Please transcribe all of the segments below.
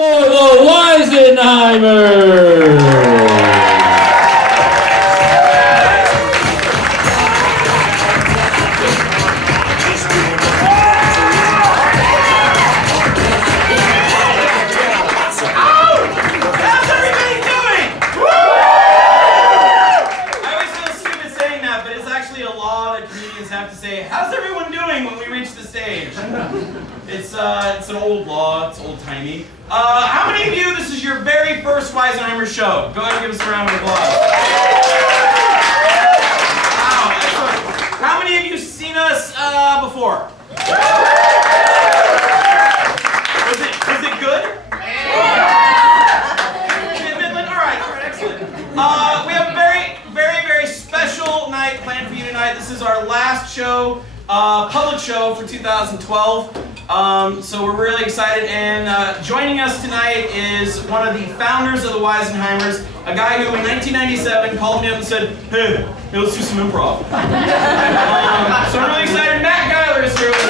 for the Weisenheimers. It's an old law, it's old-timey. How many of you, this is your very first Weisenheimers show? Go ahead and give us a round of applause. Wow, excellent. How many of you seen us before? Was it good? Alright, excellent. We have a very special night planned for you tonight. This is our last show, public show for 2012. So we're really excited, and joining us tonight is one of the founders of the Weisenheimers, a guy who in 1997 called me up and said, hey, let's do some improv. So I'm really excited. Matt Geiler is here with us.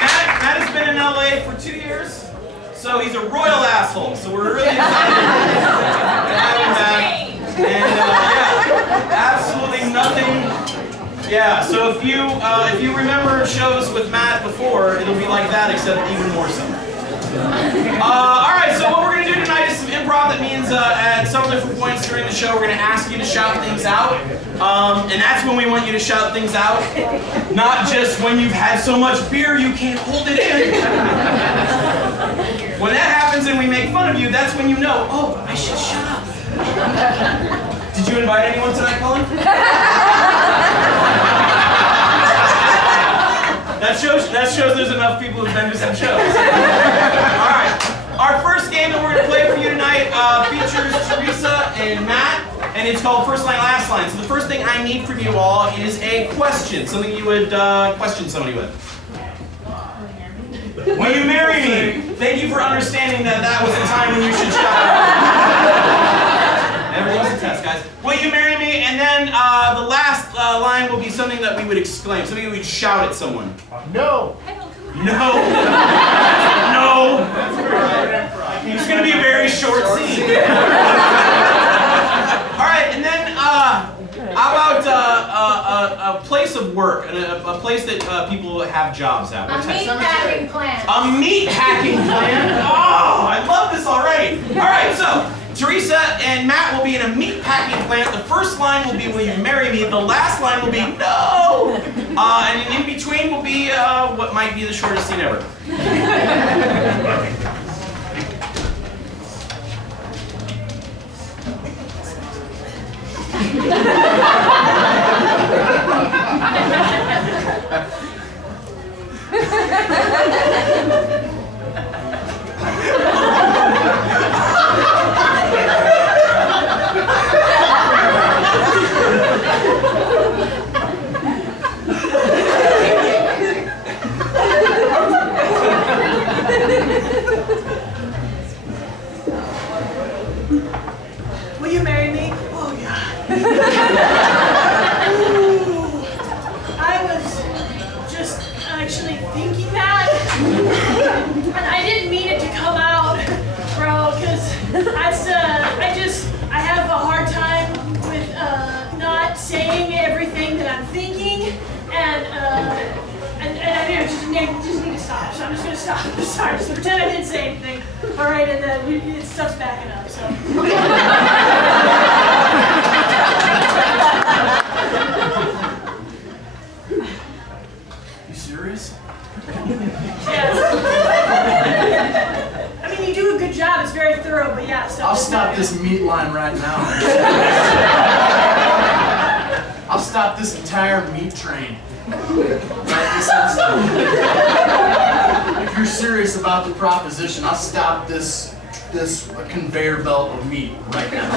Matt has been in LA for 2 years, so he's a royal asshole, so we're really excited to have him back. And absolutely nothing. Yeah, so if you remember shows with Matt before, it'll be like that, except even more so. Alright, so what we're going to do tonight is some improv. That means at several different points during the show, we're going to ask you to shout things out. And that's when we want you to shout things out. Not just when you've had so much beer you can't hold it in. When that happens and we make fun of you, that's when you know, oh, I should shut up. Did you invite anyone tonight, Cullen? That shows there's enough people who've been to some shows. Alright. Our first game that we're going to play for you tonight features Theresa and Matt, and it's called First Line, Last Line. So the first thing I need from you all is a question, something you would question somebody with. Will you marry me? Thank you for understanding that that was a time when you should shout. Everyone's a test, guys. Will you marry me? And then the last line will be something that we would exclaim, something we would shout at someone. No. No. No. It's going to be a very short scene. All right, and then how about a place of work, a place that people have jobs at? A meat packing plant. A meat packing plant? Oh, I love this already. All right, so Theresa and Matt will be in a meat packing plant. The first line will be, will you marry me? The last line will be, no! And in between will be what might be the shortest scene ever. Will you marry me? Oh, yeah. Ooh, I was just actually thinking that. And I didn't mean it to come out, bro, because I have a hard time with not saying everything that I'm thinking. And I just need to stop. So I'm just going to stop. Sorry, just pretend I didn't say anything. All right, and then stuff's backing up, so. You serious? Yes. I mean, you do a good job. It's very thorough, but yeah. I'll stop this meat line right now. I'll stop this entire meat train. Right this instant. If you're serious about the proposition, I'll stop this conveyor belt of meat right now.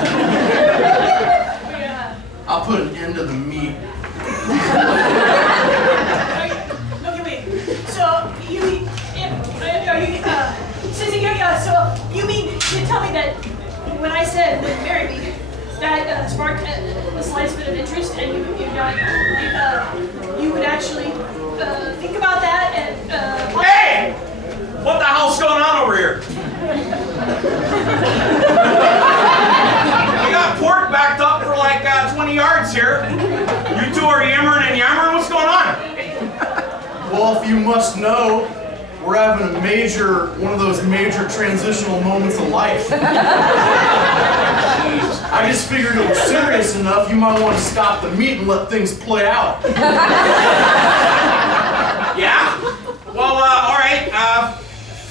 Yeah. I'll put an end to the meat. Okay, wait. So you mean, so you mean to tell me that when I said that marry me, that sparked a slight bit of interest, and you would actually think Well, if you must know, we're having one of those major transitional moments of life. I just figured it was serious enough, you might want to stop the meet and let things play out. Yeah? Well, all right.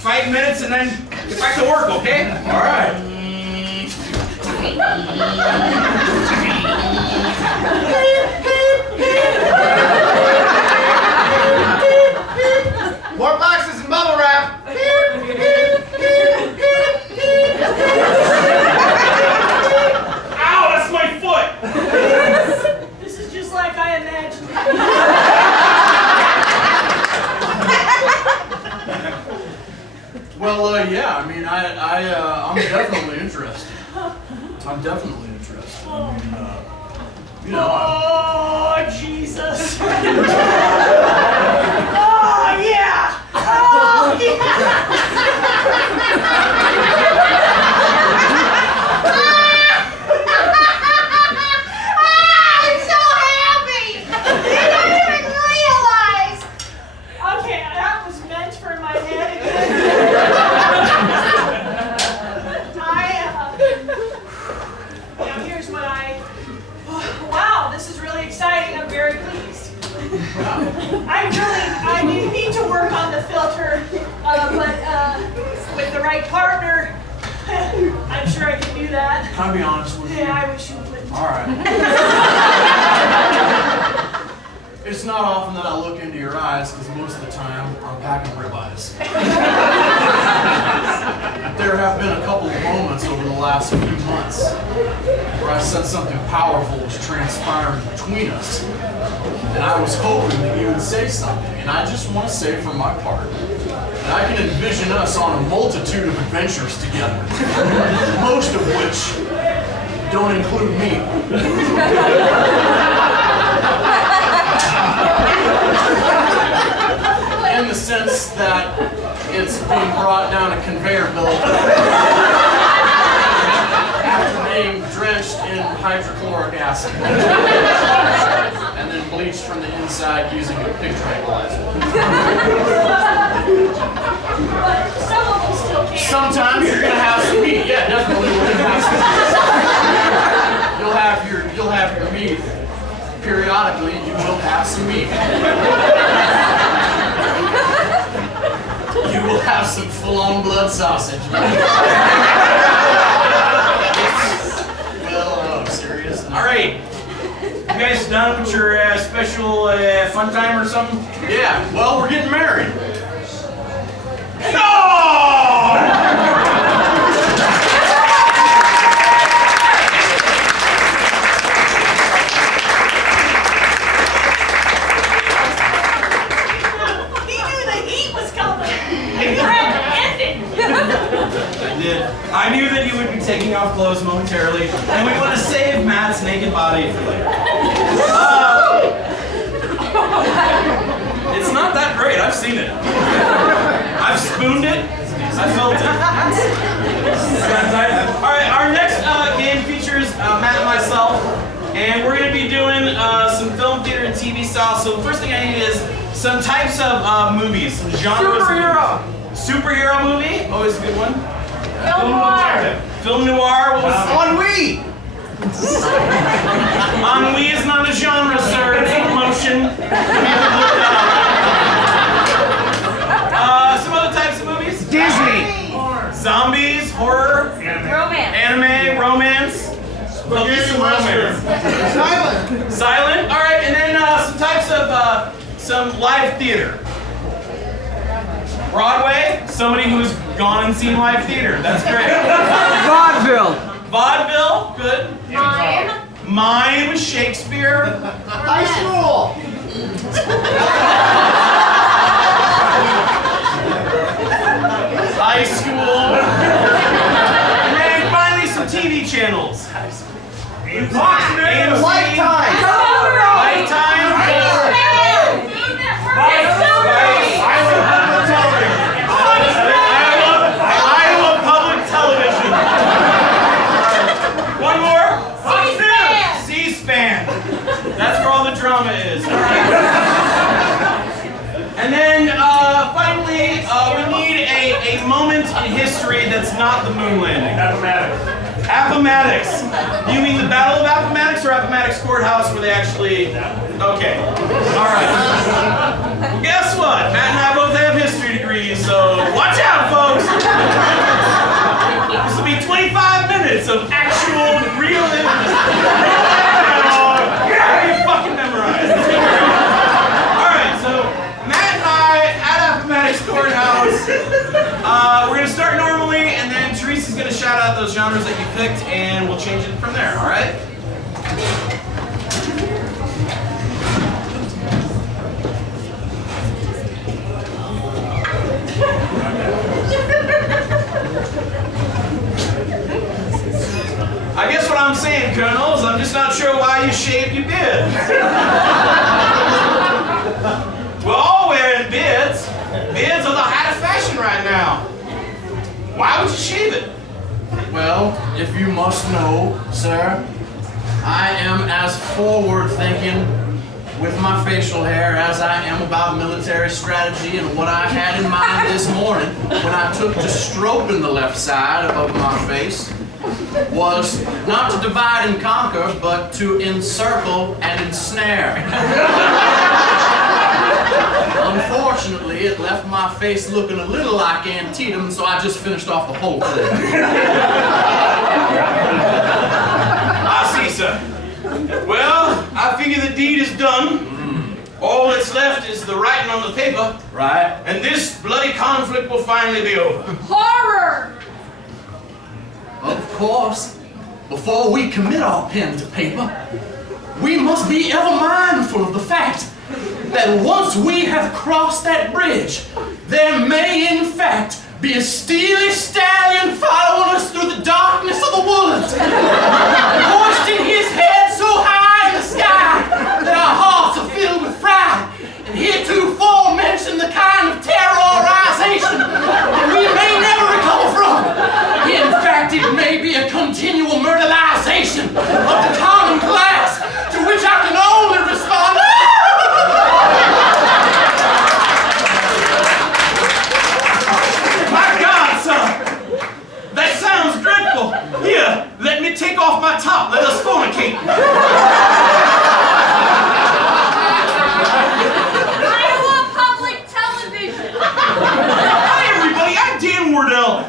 5 minutes and then get back to work, okay? All right. More boxes and bubble wrap. Ow, that's my foot! This is just like I imagined. Well, yeah, I mean, I'm definitely interested. I'm definitely interested. I mean, you know, Oh, Jesus. Oh, yeah. Oh, I'm so happy! You don't even realize! okay, that was meant for my head again. Now here's what wow, this is really exciting. I'm very pleased. I need to work on the filter, but with the right partner, I'm sure I can do that. can I be honest with you? Yeah, I wish you wouldn't. All right. It's not often that I look into your eyes, because most of the time I'm packing ribeyes. There have been a couple of moments over the last few months where I said something powerful was transpiring between us, and I was hoping that you would say something. And I just want to say for my part that I can envision us on a multitude of adventures together, most of which don't include me. In the sense that it's being brought down a conveyor belt after being drenched in hydrochloric acid and then bleached from the inside using a pig tranquilizer. But some of them still can't. Sometimes you're gonna have some meat. Yeah, definitely we're gonna have some meat. You'll have your meat. Periodically, you will have some meat. You will have some full-on blood sausage. Well, I'm serious. All right. You guys done with your special fun time or something? Yeah, well, we're getting married. No! I knew that you would be taking off clothes momentarily, and we want to save Matt's naked body for later. It's not that great. I've seen it. I've spooned it. I felt it. All right, our next game features Matt and myself, and we're going to be doing some film, theater, and TV style. So the first thing I need is some types of movies, some genres. Superhero movie, always a good one. Film noir. Film noir. What was Ennui! Ennui is not a genre, sir. It's an emotion. Some other types of movies. Disney! Zombies, horror, anime, romance. Well, these are romance. Silent! Silent. All right, and then some types of some live theater. Broadway, somebody who's gone and seen live theater. That's great. Vaudeville! Vaudeville, good. Mime, Shakespeare. High school! High school. And then finally some TV channels. AMC. Lifetime! Lifetime. Iowa Public Television. One more. C-SPAN. That's where all the drama is. in history that's not the moon landing? Appomattox. Appomattox. Do you mean the Battle of Appomattox or Appomattox Courthouse where they actually... Okay. All right. Well, guess what? Matt and I both have history degrees, so watch out, folks. This will be 25 minutes of actual, real images. You fucking memorized. All right, so Matt and I at Appomattox Courthouse. We're gonna start normally, and then Theresa's gonna shout out those genres that you picked, and we'll change it from there. All right? I guess what I'm saying, Colonel, is I'm just not sure why you shaved your beard. We're all wearing beards. Beards are the height of fashion right now. Why would you shave it? Well, if you must know, sir, I am as forward-thinking with my facial hair as I am about military strategy, and what I had in mind this morning when I took to stroking the left side of my face was not to divide and conquer, but to encircle and ensnare. Unfortunately, it left my face looking a little like Antietam, so I just finished off the whole thing. I see, sir. Well, I figure the deed is done. All that's left is the writing on the paper. Right? And this bloody conflict will finally be over. Horror! Of course, before we commit our pen to paper, we must be ever mindful of the fact that once we have crossed that bridge, there may in fact be a steely stallion following us through the darkness of the woods, hoisting his head so high in the sky that our hearts are filled with pride, and heretofore mention the kind of terrorization that we may never recover from. In fact, it may be a continual murderization of the common class, to which I can only respond. My God, son! That sounds dreadful. Here, let me take off my top. Let us fornicate. Iowa Public Television! Hi, everybody. I'm Dan Wardell.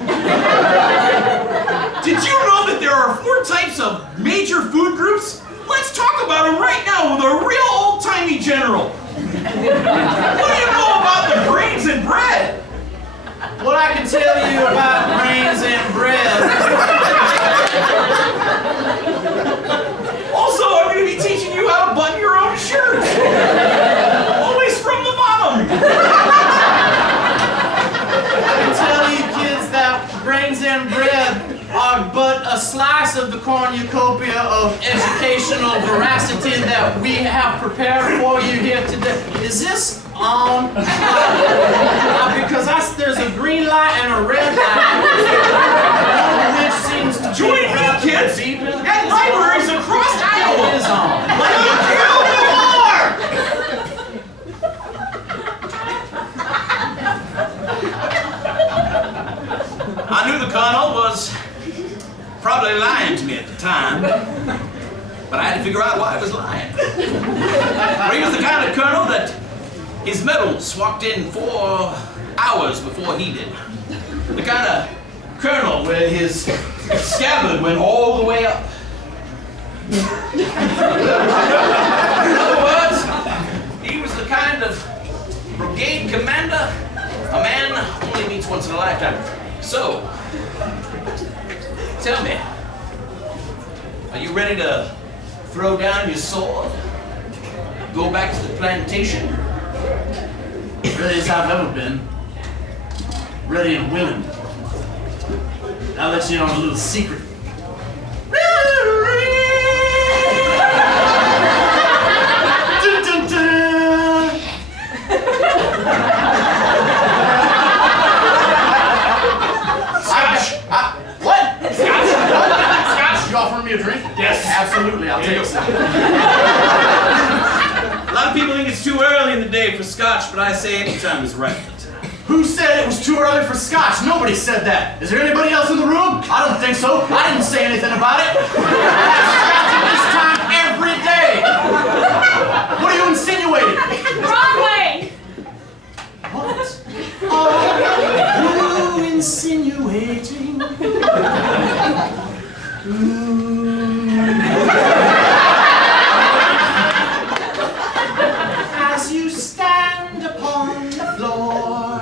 Did you know that there are 4 types of major food groups? Let's talk about them right now with a real old-timey general. What do you know about the grains and bread? What I can tell you about grains and bread. Also, I'm going to be teaching you how to button your own shirt. Always from the bottom. I can tell you kids that grains and bread are but a slice of the cornucopia of educational veracity that we have prepared for you here today. Is this on? Because there's a green light and a red light, which seems to Join me, kids, at libraries across Iowa. It is on. I knew the Colonel was probably lying to me at the time, but I had to figure out why he was lying. He was the kind of Colonel that his medals walked in 4 hours before he did. The kind of Colonel where his scabbard went all the way up. In other words, he was the kind of brigade commander a man only meets once in a lifetime. So, tell me, are you ready to throw down your sword? Go back to the plantation? Ready as I've ever been. Ready and willing. I'll let you in on a little secret. Dun, dun, dun. Scotch! What? Scotch? You offering me a drink? Yes. Absolutely, I'll take it. A lot of people think it's too early in the day day for scotch, but I say any time is right for time. Who said it was too early for scotch? Nobody said that. Is there anybody else in the room? I don't think so. I didn't say anything about it. I have scotch at this time every day. What are you insinuating? Wrong way! What are you insinuating? As you stand upon the floor.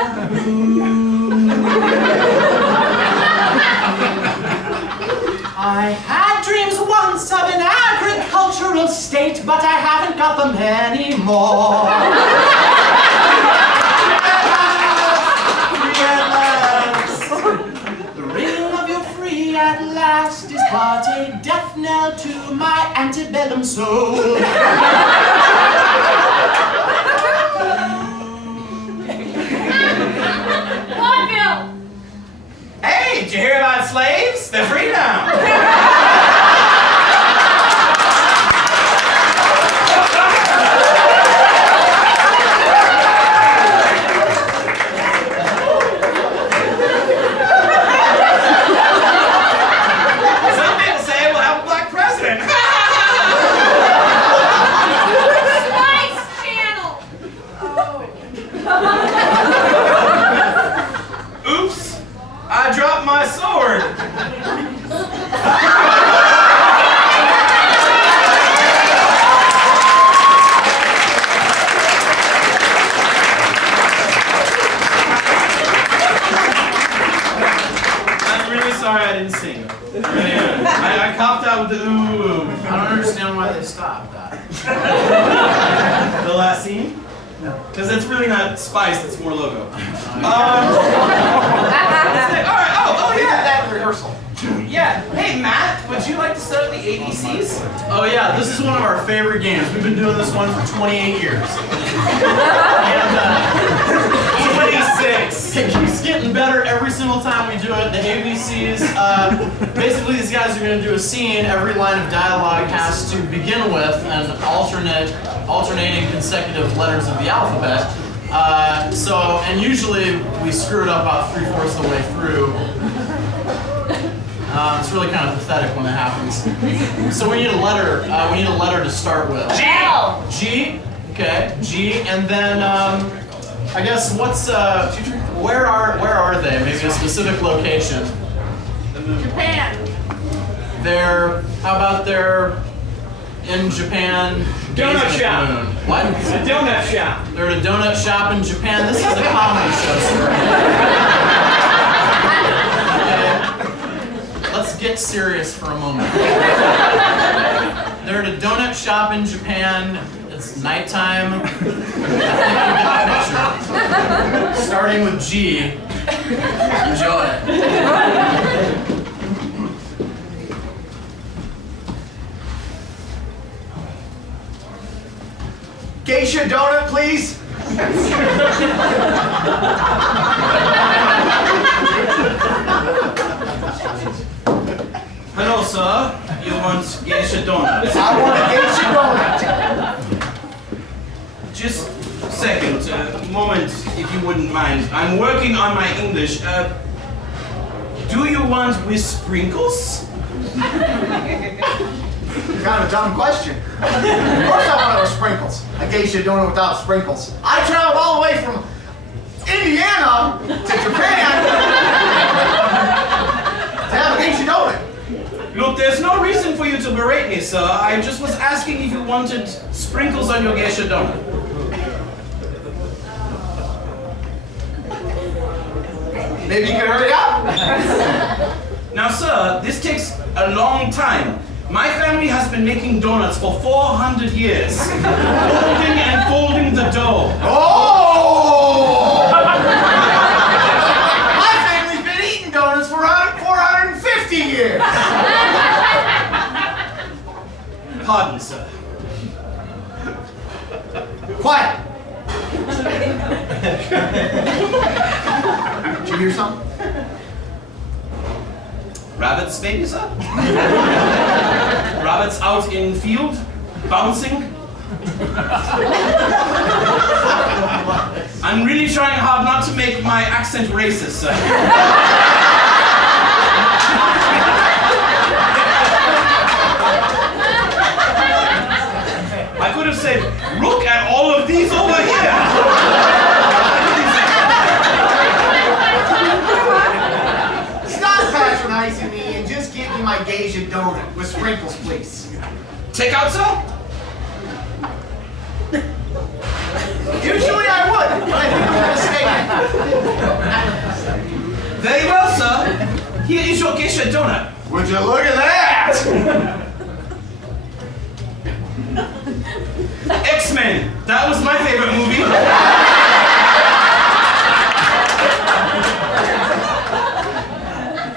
I had dreams once of an agricultural state, but I haven't got them anymore. The ring of your free at last is but a death knell to my antebellum soul. Vaudeville! Hey, did you hear about slaves? They're free now. Some people say we'll have a black president. Spice Channel! Oops, I dropped my sword. I'm really sorry I didn't sing. I really am. I copped out with the ooh. I don't understand why they stopped that. The last scene? No. Because that's really not Spice, that's more logo. All right, oh yeah. That rehearsal. Yeah. Hey Matt, would you like to set up the ABCs? Oh yeah, this is one of our favorite games. We've been doing this one for 28 years. And 26. it keeps getting better every single time we do it. The ABCs, basically these guys are going to do a scene. Every line of dialogue has to begin with an alternating consecutive letters of the alphabet. And usually we screw it up about 3/4 of the way through. It's really kind of pathetic when it happens. So we need a letter. We need a letter to start with. L! G. Okay. G. And then I guess what's where are they? Maybe a specific location. Japan! How about they're in Japan? Donut gazing at shop. the moon. What? A donut shop. They're at a donut shop in Japan. This is a comedy show, sir. Okay. Let's get serious for a moment. They're at a donut shop in Japan. It's nighttime. I think you get the picture. Starting with G. Enjoy it. Geisha donut, please. Hello, sir. You want geisha donuts? I want a geisha donut. Just a second, moment, if you wouldn't mind. I'm working on my English. Do you want with sprinkles? Kind of a dumb question. Of course I want it with sprinkles. A geisha donut without sprinkles. I traveled all the way from Indiana to Japan to have a geisha donut. Look, there's no reason for you to berate me, sir. I just was asking if you wanted sprinkles on your geisha donut. Maybe you can hurry up. Now, sir, this takes a long time. My family has been making donuts for 400 years. Folding and folding the dough. Oh! My family's been eating donuts for 450 years. Pardon, sir. Quiet. Did you hear something? Rabbits, maybe, sir? Rabbits out in field, bouncing. I'm really trying hard not to make my accent racist, sir. I could have said, look at all of these over here. Stop patronizing me and just give me my geisha donut with sprinkles, please. Take out, sir? Usually I would, but I think I'm gonna stay in. Very well, sir. Here is your geisha donut. Would you look at that? X-Men. That was my favorite movie.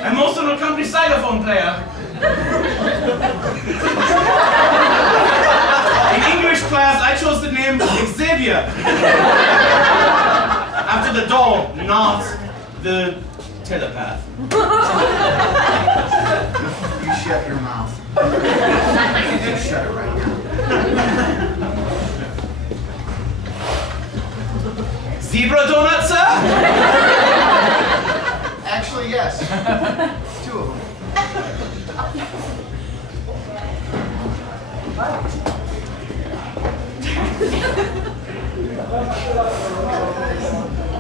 I'm also an accomplished xylophone player. In English class, I chose the name Xavier. After the doll, not the telepath. You shut your mouth. You shut it right now. Zebra donut, sir? Actually, yes. 2 of them.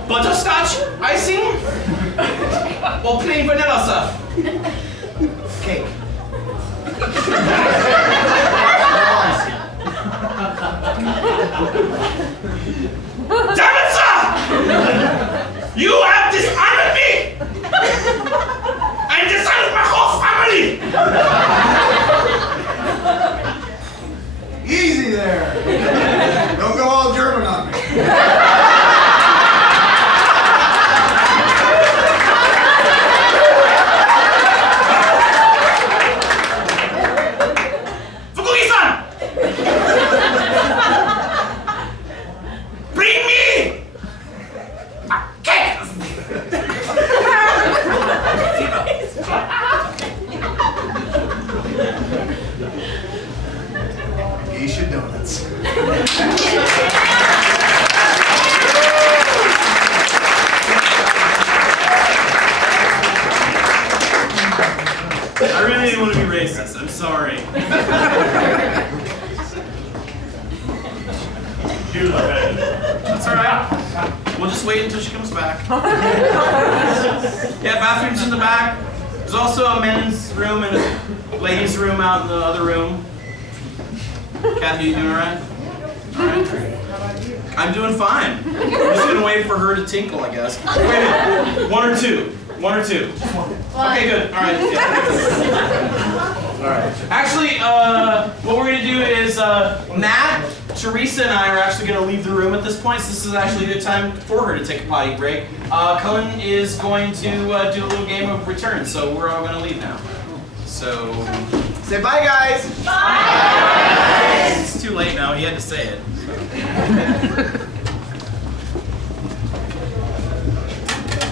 Butterscotch icing? Or plain vanilla, sir? Cake. Damn it, sir! You have dishonored me! And dishonored my whole family! Easy there. Don't go all German on me. Fukugi-san! Bring me a cake! Geisha donuts. I really didn't want to be racist. I'm sorry. That's alright. We'll just wait until she comes back. Yeah, bathrooms in the back. There's also a men's room and a ladies' room out in the other room. Kathy, you doing alright? Alright. I'm doing fine. I'm just gonna wait for her to tinkle, I guess. Wait a minute. 1 or 2. 1 or 2. Okay, good. Alright. Yeah. Alright. Actually, what we're gonna do is Matt, Theresa, and I are actually gonna leave the room at this point, so this is actually a good time for her to take a potty break. Cullen is going to do a little game of return, so we're all gonna leave now. So Say bye, guys. bye! It's too late now, he had to say it.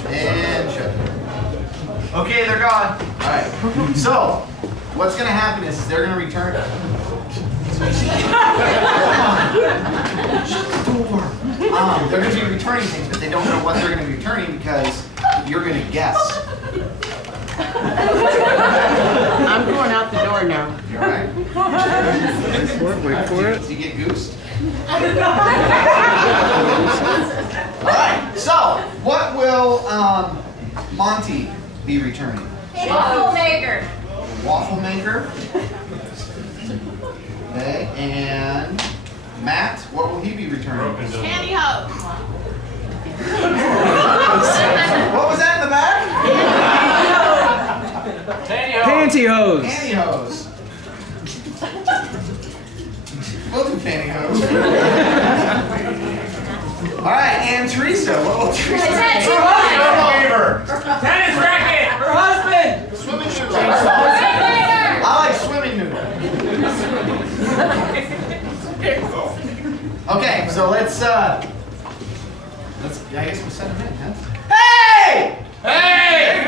And shut. Okay, they're gone. All right. So, what's going to happen is they're going to return. Shut the door. They're going to be returning things, but they don't know what they're going to be returning because you're going to guess. I'm going out the door now. You all right? Wait for it. Do you get goosed? All right. So, what will Monty be returning? Waffle maker. Waffle maker. Okay, and Matt, what will he be returning? Pantyhose. What was that in the back? Pantyhose. Pantyhose. We'll do pantyhose. All right, and Theresa, what will Theresa? Tennis racket! Her husband! Swimming noodles. I like swimming noodles. Okay, so let's I guess we'll set them in, huh? Hey! Hey!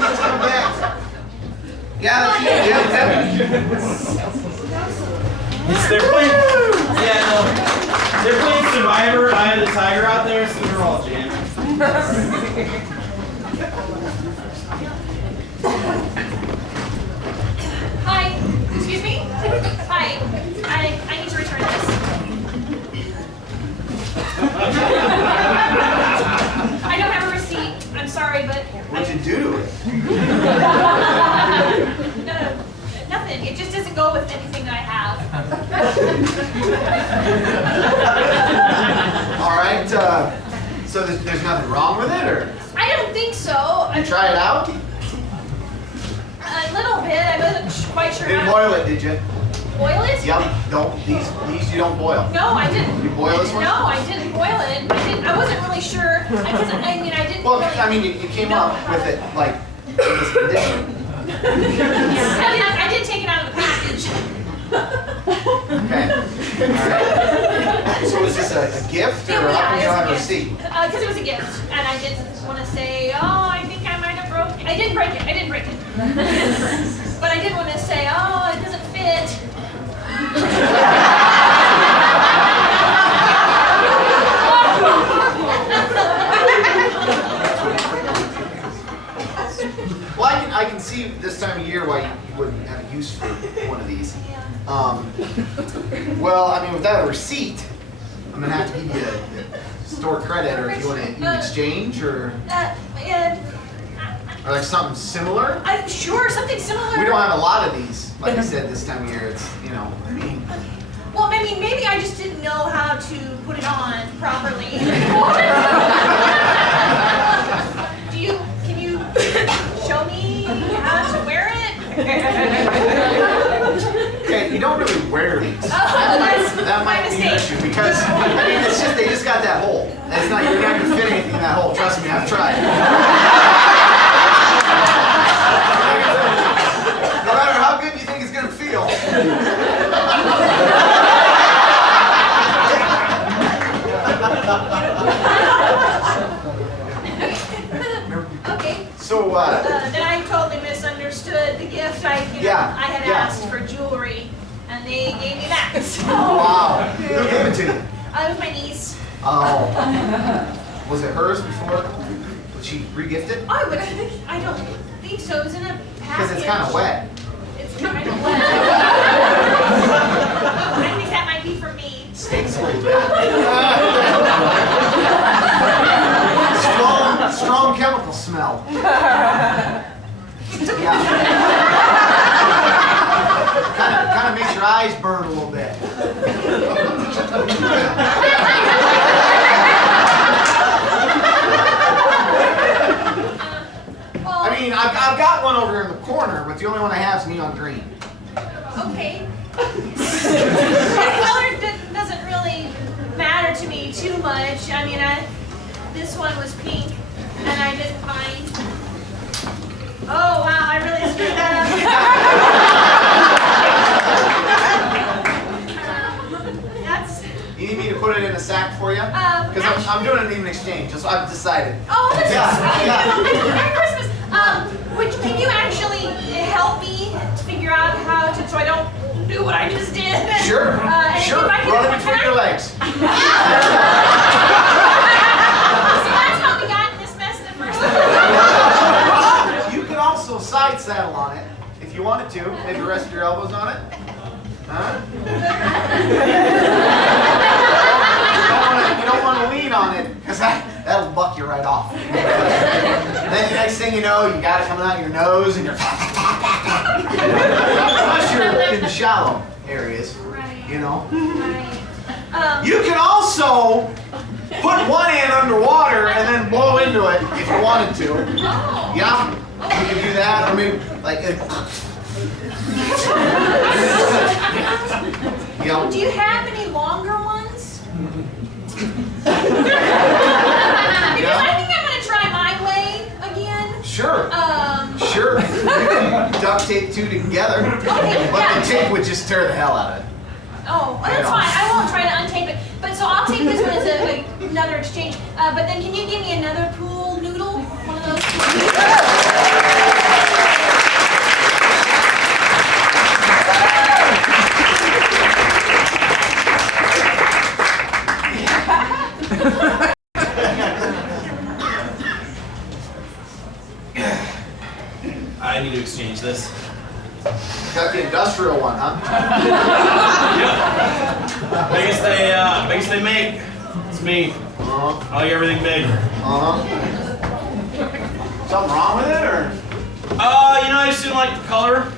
Let's come back. Yeah, that's you. Yeah. They're playing. Yeah, no. They're playing Survivor, Eye of the Tiger out there, so we're all jamming. Hi. Excuse me? Hi. I need to return this. I don't have a receipt. I'm sorry, but... What'd you do to it? No, nothing. It just doesn't go with anything that I have. All right. So there's nothing wrong with it, or I don't think so. you try it out? A little bit. I wasn't quite sure Didn't how boil it, did you? to boil it. Yep. Don't these you don't boil. No, I didn't. You boil this one? No, I didn't boil it. I wasn't really sure. I didn't. Well, really, I mean, you came up with it like in this condition. I did take it out of the package. Okay. All right. So is this a gift, or how come you don't have a receipt? Because it was a gift, and I didn't want to say, oh, I think I might have broke it. I didn't break it. But I didn't want to say, oh, it doesn't fit. Well, I can see this time of year why you wouldn't have a use for one of these. Well, I mean, without a receipt, I'm gonna have to give you a store credit, or if you want to exchange, or like something similar. Sure, something similar. We don't have a lot of these, like I said, this time of year. It's, I mean. Well, maybe I just didn't know how to put it on properly. Can you show me how to wear it? Okay, you don't really wear these. That might be an issue, because I mean, it's just they just got that hole. It's not, you're not gonna fit anything in that hole. Trust me, I've tried. No matter how good you think it's gonna feel. Okay. So, Then I totally misunderstood the gift. I had asked for jewelry, and they gave me that. So. wow. Who gave it to you? It was my niece. Oh. Was it hers before? Was she re-gifted? I don't think so. It was in a package. Because it's kind of wet. It's kind of wet. I think that might be for me. Stinks a little bit. Strong chemical smell. Yeah. Kind of makes your eyes burn a little bit. I mean, I've got one over here in the corner, but the only one I have is neon green. Okay. The color doesn't really matter to me too much. I mean, this one was pink, and I didn't mind. Oh wow, I really screwed that up. That's. You need me to put it in a sack for you? Because I'm doing an even exchange. That's what I've decided. Oh, that's Yeah, sweet. yeah. Merry Christmas. Can you actually help me to figure out how to, so I don't do what I just did? Sure. Sure. If I can- Run it between your legs. So that's how we got in this mess in the first place. You could also side saddle on it if you wanted to. Maybe rest your elbows on it. Huh? You don't want to lean on it, because that'll buck you right off. Then the next thing you know, you got it coming out your nose, and you're unless you're in the shallow areas, you know. Right. You can also put one hand underwater and then blow into it if you wanted to. Oh. Yeah, you can do that. I mean, like. You know, Do you have any longer ones? Because I think I'm going to try my way again. Sure. Sure. You can duct tape two together. Okay, But yeah. the tape would just tear the hell out of it. Oh, well, that's fine. I won't try to untape it. But so I'll take this one as another exchange. But then can you give me another pool noodle? One of those. this. Got the industrial one, huh? Yep. Biggest they make. It's me. Uh-huh. I like everything big. Uh-huh. Something wrong with it, or? I just didn't like the color.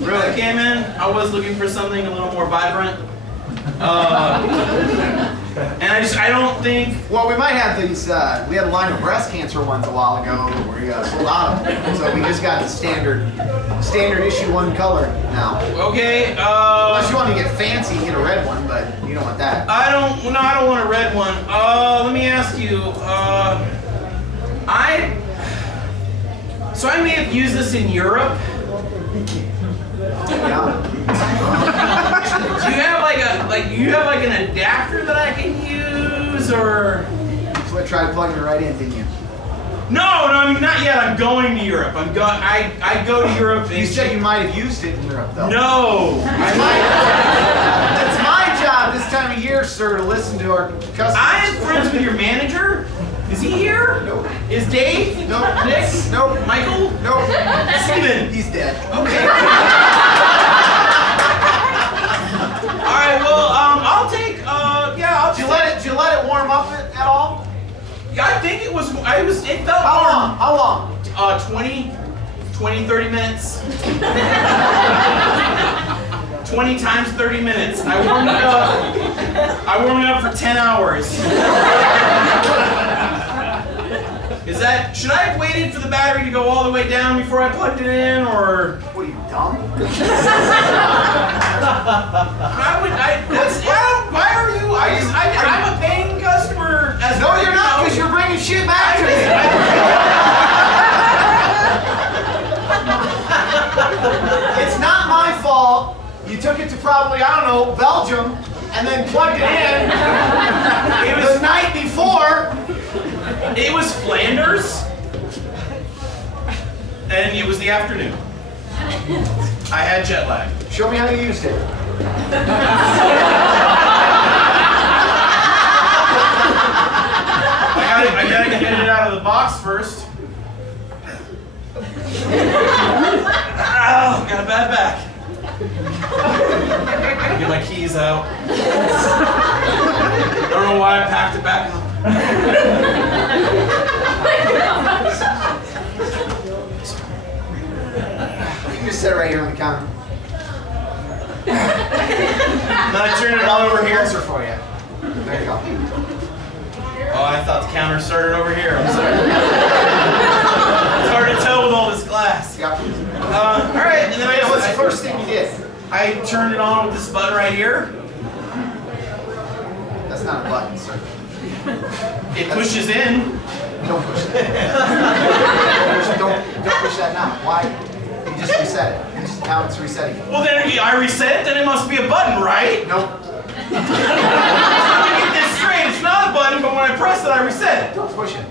Really? I came in, I was looking for something a little more vibrant. And I don't think... Well, we might have these, we had a line of breast cancer ones a while ago where we sold out of them. So we just got the standard issue one color now. Okay, Unless you want to get fancy and get a red one, but you don't want that. I don't want a red one. Let me ask you, So I may have used this in Europe. Yeah. Do you have like an adapter that I can use, or? So I tried plugging it right in, didn't you? No, I mean not yet. I'm going to Europe. I go to Europe. You said you might have used it in Europe, though. No. It's my job this time of year, sir, to listen to our customers. I am friends with your manager. Is he here? Nope. Is Dave? Nope. Nick? Nope. Michael? Nope. Steven? He's dead. Okay. All right. Well, I'll take. Did you let it warm up at all? Yeah, I think it was. It felt How warm. long? How long? 20, 30 minutes. 20 times 30 minutes. I warmed it up for 10 hours. Should I have waited for the battery to go all the way down before I plugged it in, or? What are you, dumb? Why are you? I'm a paying customer. No, you're not, because you're bringing shit back to me. It's not my fault. You took it to probably, I don't know, Belgium, and then plugged it in the night before. It was Flanders, and it was the afternoon. I had jet lag. Show me how you used it. I gotta get it out of the box first. Oh, got a bad back. Get my keys out. I don't know why I packed it back up. You can just sit right here on the counter. Then I turn it all over here. Answer for you. There you go. Oh, I thought the counter started over here. I'm sorry. It's hard to tell with all this glass. Yep. All right, and then What's the first thing you did? I turned it on with this button right here. That's not a button, sir. It pushes in. Don't push that. don't push that now. Why? You just reset it. Now it's resetting. Well, then I reset it, then it must be a button, right? Nope. Let me get this straight. It's not a button, but when I press it, I reset it. Don't push it.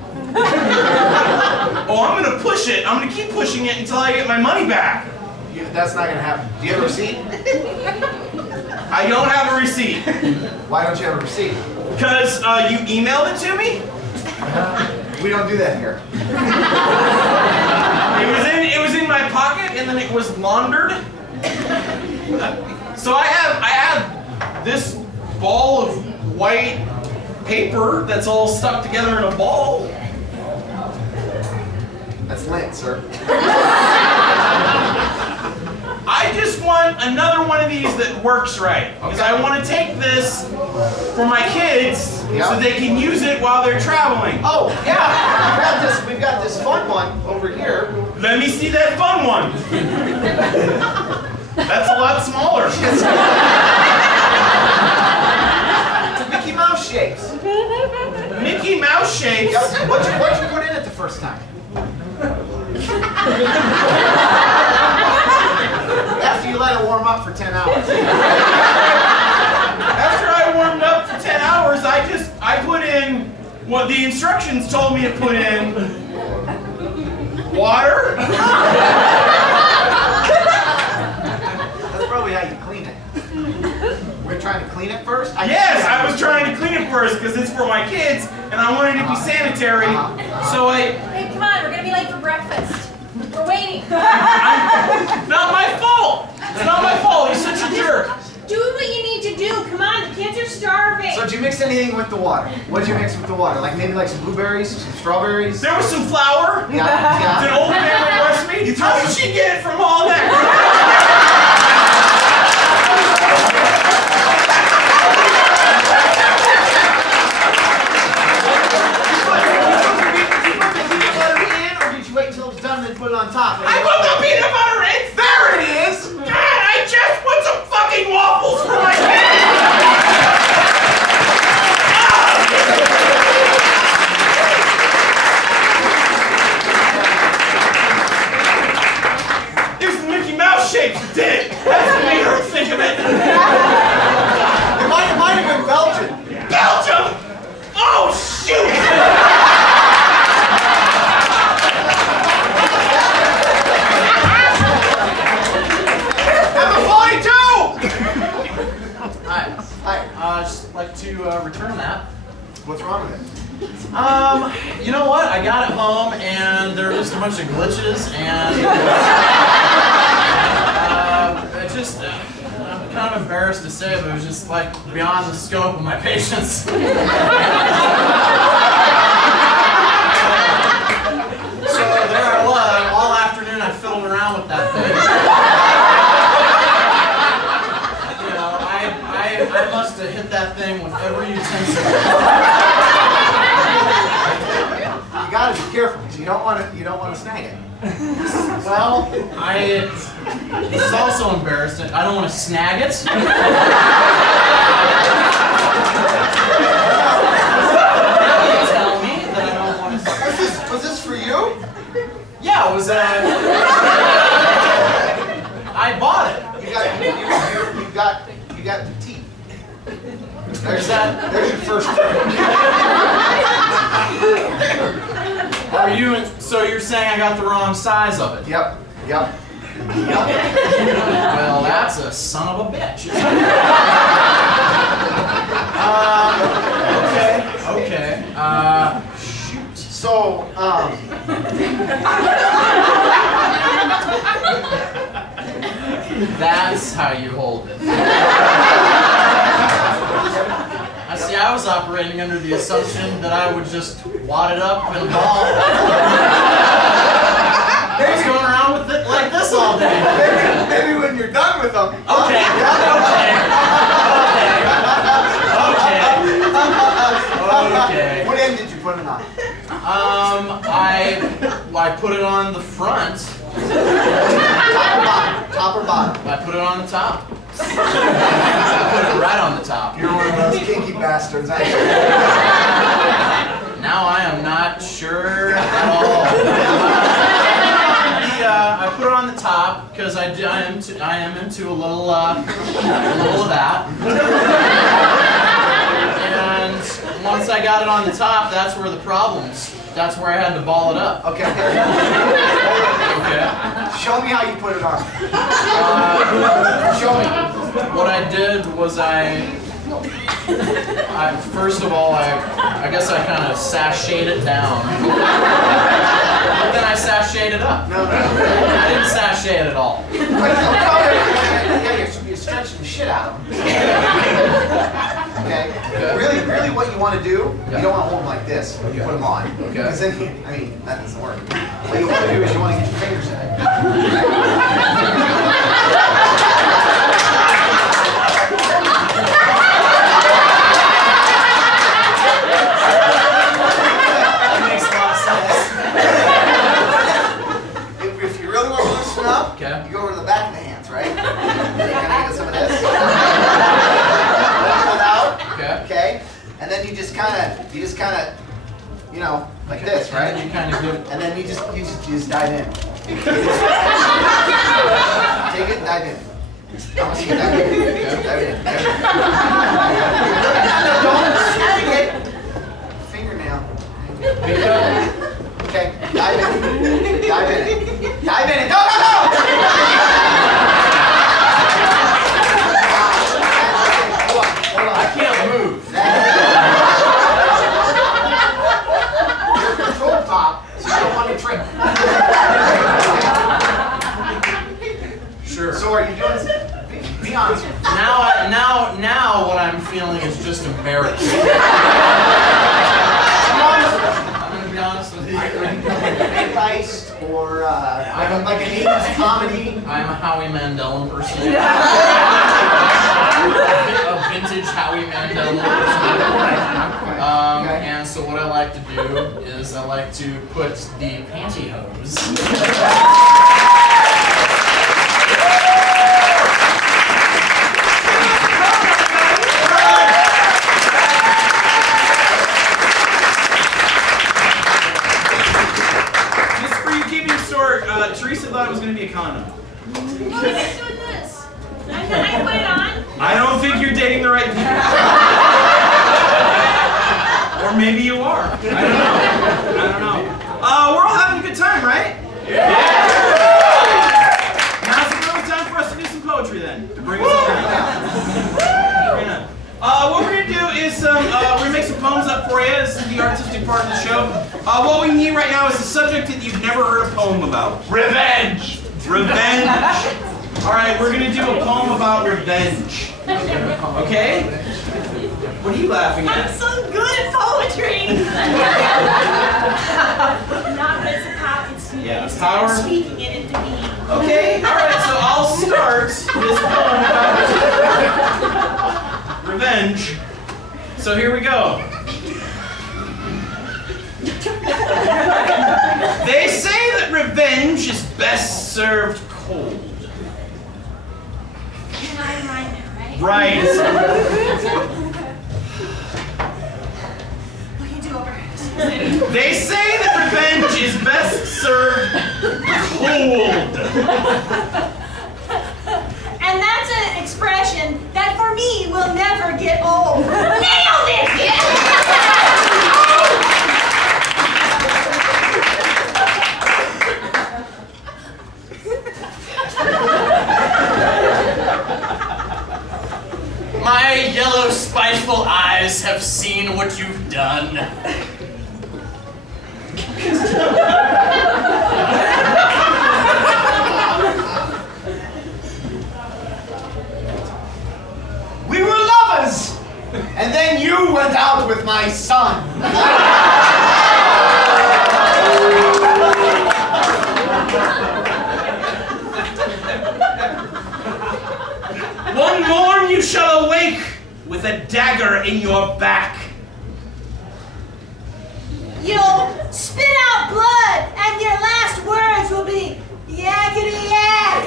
Oh, I'm gonna push it. I'm gonna keep pushing it until I get my money back. That's not gonna happen. Do you have a receipt? I don't have a receipt. Why don't you have a receipt? Because you emailed it to me? We don't do that here. It was in my pocket, and then it was laundered. So I have this ball of white paper that's all stuck together in a ball. That's lint, sir. I just want another one of these that works right. Because I want to take this for my kids so they can use it while they're traveling. Oh, yeah. We've got this fun one over here. Let me see that fun one. That's a lot smaller. Mickey Mouse shapes. Mickey Mouse shapes? Yep. What'd you put in it the first time? After you let it warm up for 10 hours. After I warmed up for 10 hours, I put in what the instructions told me to put in. Water? That's probably how you clean it. We're trying to clean it first? Yes, I was trying to clean it first because it's for my kids and I wanted it to be sanitary. So Hey, come on, we're gonna be late for breakfast. We're waiting. Not my fault! It's not my fault, he's such a jerk. Do what you need to do. Come on, the kids are starving. So did you mix anything with the water? What did you mix with the water? Like maybe like some blueberries, some strawberries? There was some flour. Yeah. It's an old family recipe. How did she get it from all that? On top. I put the peanut butter in! There it is! God, I just put some fucking waffles for my kids! There's Mickey Mouse shapes that did it! That's what made her think of it! It might have been Belgian. Belgium! Oh, shoot! Just like to return that. What's wrong with it? You know what? I got it home and there were just a bunch of glitches and I'm kind of embarrassed to say, but it was just like beyond the scope of my patience. So there I was, all afternoon I fiddled around with that thing. I must have hit that thing with every utensil. You gotta be careful because you don't want to snag it. Well, this is also embarrassing. I don't want to snag it. You tell me that I don't want to. Was this for you? Yeah, it was. I bought it. You got the teeth. There's that. There's your first Are you? So you're saying I got the wrong size of it? Yep. Well, that's a son of a bitch. Okay. Shoot. So, That's how you hold it. I was operating under the assumption that I would just wad it up in a ball. I was going around with it like this all day. maybe when you're done with them. Okay. What end did you put it on? I put it on the front. Top or bottom? I put it on the top. I put it right on the top. You're one of those kinky bastards, aren't you? Now I am not sure at all. I put it on the top because I am into a little of that. And once I got it on the top, that's where the problems. That's where I had to ball it up. Okay. Okay. Show me how you put it on. Show me. What I did was first of all, I guess I kind of sashayed it down. But then I sashayed it up. No. I didn't sashay it at all. Yeah, you're stretching the shit out of them. Okay? Really what you want to do, you don't want to hold them like this when you put them on. Okay. Because then, that doesn't work. What you want to do is you want to get your fingers in it. That makes a lot of sense. If you really want to loosen up, Okay. you go over to the back of the hands, right? You're gonna get some of this. Pull it out. Okay. And then you just kind of, like this, right? And then you kind of give. And then you just dive in. Take it and dive in. I want to see you dive in. Dive in. Don't swing it. Fingernail. Okay, dive in. Dive in. Dive in. Go! Hold on. I can't move. Control top, so you don't want to trip. embarrassed. I'm gonna be honest with you. Heist or like an 80s comedy. I'm a Howie Mandel impersonator. A vintage Howie Mandel impersonator. And so what I like to do is I like to put the pantyhose. Theresa thought it was going to be a condom. What are you doing this? I put it on. I don't think you're dating the right people. Or maybe you are. I don't know. We're all having a good time, right? Yeah! Now's the perfect time for us to do some poetry then. To bring us up. What we're going to do is we're going to make some poems up for you. This is the artistic part of the show. What we need right now is a subject that you've never heard a poem about. Revenge! Revenge. Alright, we're going to do a poem about revenge. Okay? What are you laughing I'm at? so good at poetry. Not that it's a power. It's power. Speaking it into being. Okay, alright, so I'll start this poem about revenge. So here we go. They say that revenge is best served cold. You're not in mine now, right? Right. Okay, do over. They say that revenge is best served cold. And that's an expression that for me will never get old. Nailed it! My yellow, spiteful eyes have seen what you've done. We were lovers, and then you went out with my son. One morn you shall awake with a dagger in your back. You'll spit out blood, and your last words will be yakety yak.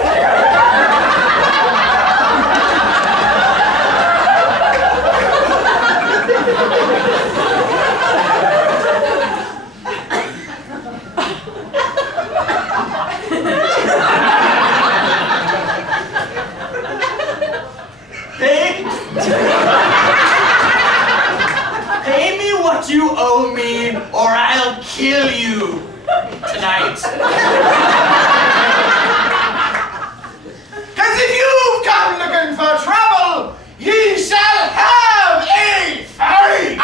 Pay me what you owe me, or I'll kill you tonight. Cause if you've come looking for trouble, ye shall have a fight!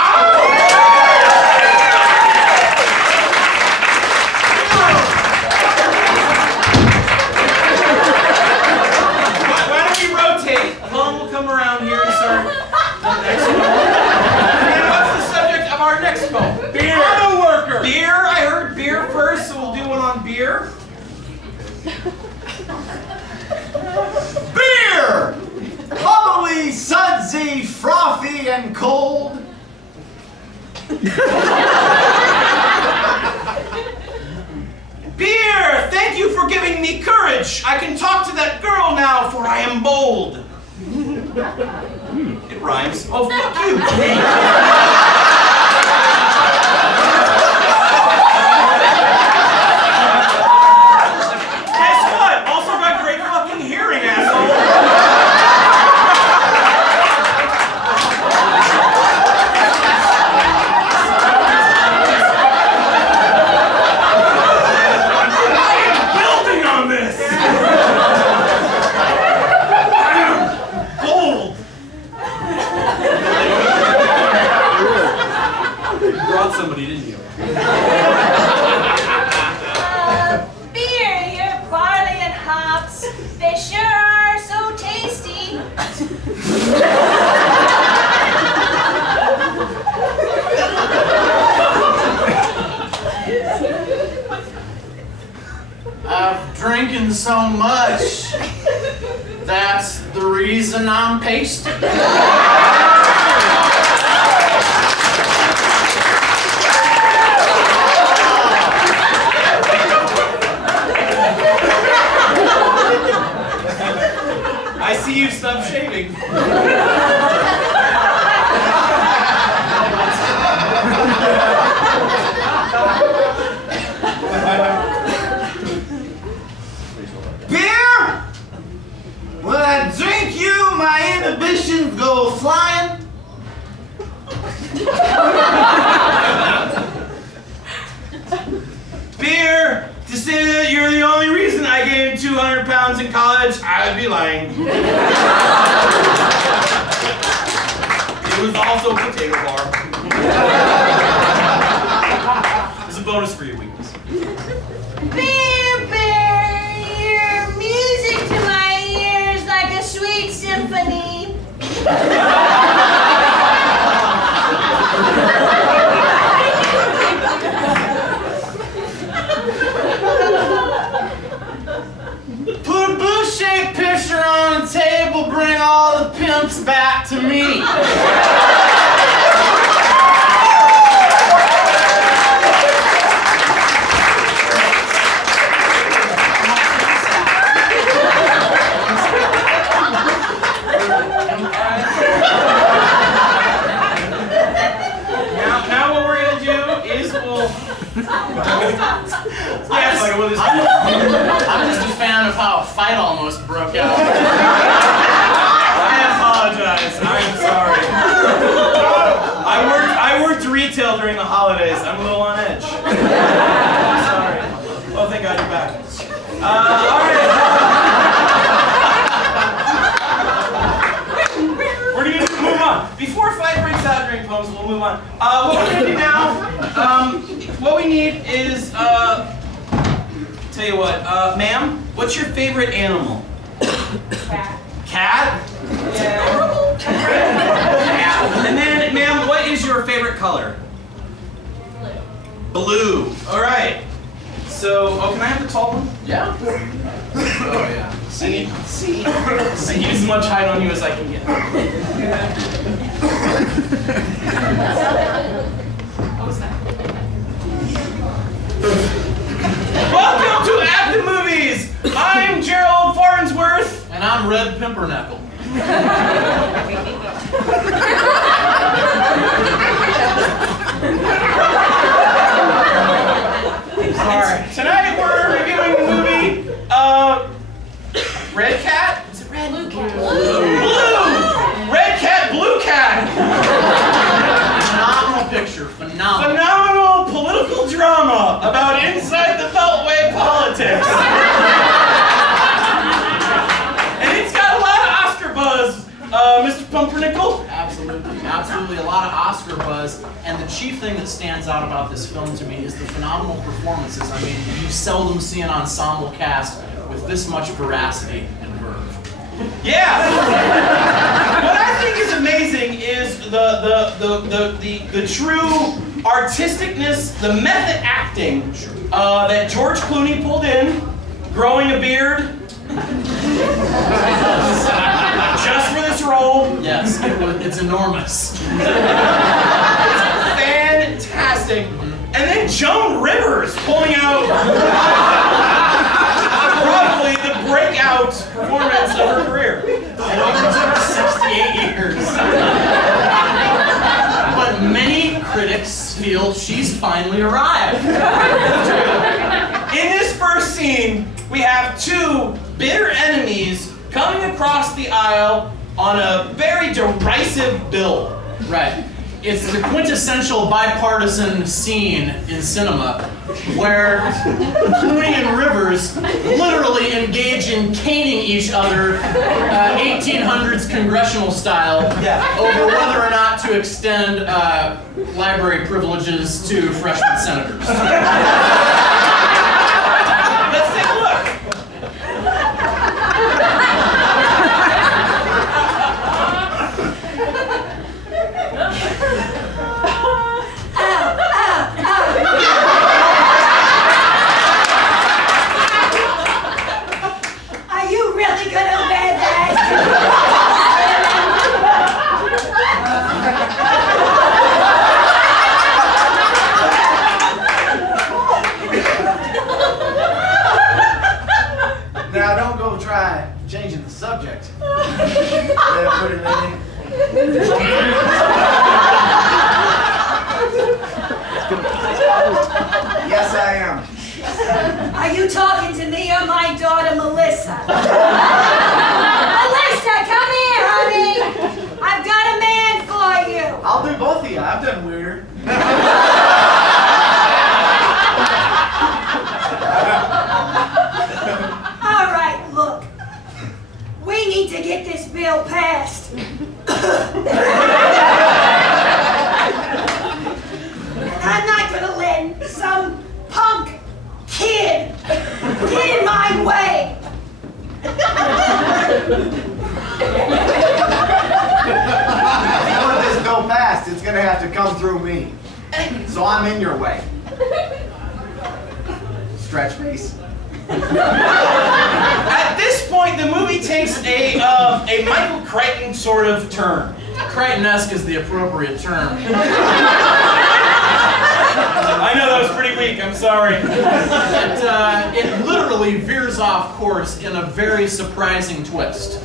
Why don't we rotate? Colin will come around here and start the next poem. And what's the subject of our next poem? Beer. Auto worker. Beer. I heard beer first, so we'll do one on beer. Beer! Bubbly, sudsy, frothy, and cold. Beer! Thank you for giving me courage. I can talk to that girl now, for I am bold. It rhymes. Oh, fuck you. Guess what? Also got great fucking hearing, asshole. Building on this. I am bold. so much. That's the reason I'm pasted. I see you stopped shaving. Beer? When I drink you, my inhibitions go flying. Beer, to say that you're the only reason I gained 200 pounds in college, I would be lying. It was also a potato bar. It's a bonus for your weakness. Beer, beer, your music to my ears like a sweet symphony. Put a blue-shaped picture on the table, bring all the pimps back to me. Now what we're gonna do is we'll. Yes, like we'll just. I'm just a fan of how a fight almost broke out. I apologize. I'm sorry. I worked retail during the holidays. I'm a little on edge. I'm sorry. Oh, thank God you're back. All right. We're gonna move on. Before a fight breaks out during poems, we'll move on. What we're gonna do now? What we need is tell you what, ma'am, what's your favorite animal? Cat. Cat? Yeah. Cat. And then, ma'am, what is your favorite color? Blue. All right. So, oh, can I have the tall one? Yeah. Oh yeah. See. I need as much height on you as I can get. What was that? Welcome to At the Movies. I'm Gerald Farnsworth. And I'm Red Pimpernickel. Sorry. Tonight we're reviewing the movie Red Cat? Is it red? Blue cat. Blue! Red Cat, Blue Cat! Phenomenal picture. Phenomenal. Phenomenal political drama about inside the Beltway politics. And it's got a lot of Oscar buzz, Mr. Pumpernickel. Absolutely a lot of Oscar buzz. And the chief thing that stands out about this film to me is the phenomenal performances. I mean, you seldom see an ensemble cast with this much veracity and verve. Yeah. What I think is amazing is the true artisticness, the method acting that George Clooney pulled in, growing a beard. Just for this role. Yes, it's enormous. Fantastic. And then Joan Rivers pulling out probably the breakout performance of her career. It only took 68 years. But many critics feel she's finally arrived. In this first scene, we have two bitter enemies coming across the aisle on a very derisive bill. Right. It's the quintessential bipartisan scene in cinema where Clooney and Rivers literally engage in caning each other 1800s congressional style over whether or not to extend library privileges to freshman senators. Let's take a look. Are you talking to me or my daughter, Melissa? Melissa, come here, honey. I've got a man for you. I'll do both of you. I've done weirder. All right, look. We need to get this bill passed. I'm not gonna let some punk kid get in my way. If you want this bill passed, it's gonna have to come through me. So I'm in your way. Stretch face. At this point, the movie takes a Michael Crichton sort of turn. Crichton-esque is the appropriate term. I know that was pretty weak, I'm sorry. It literally veers off course in a very surprising twist.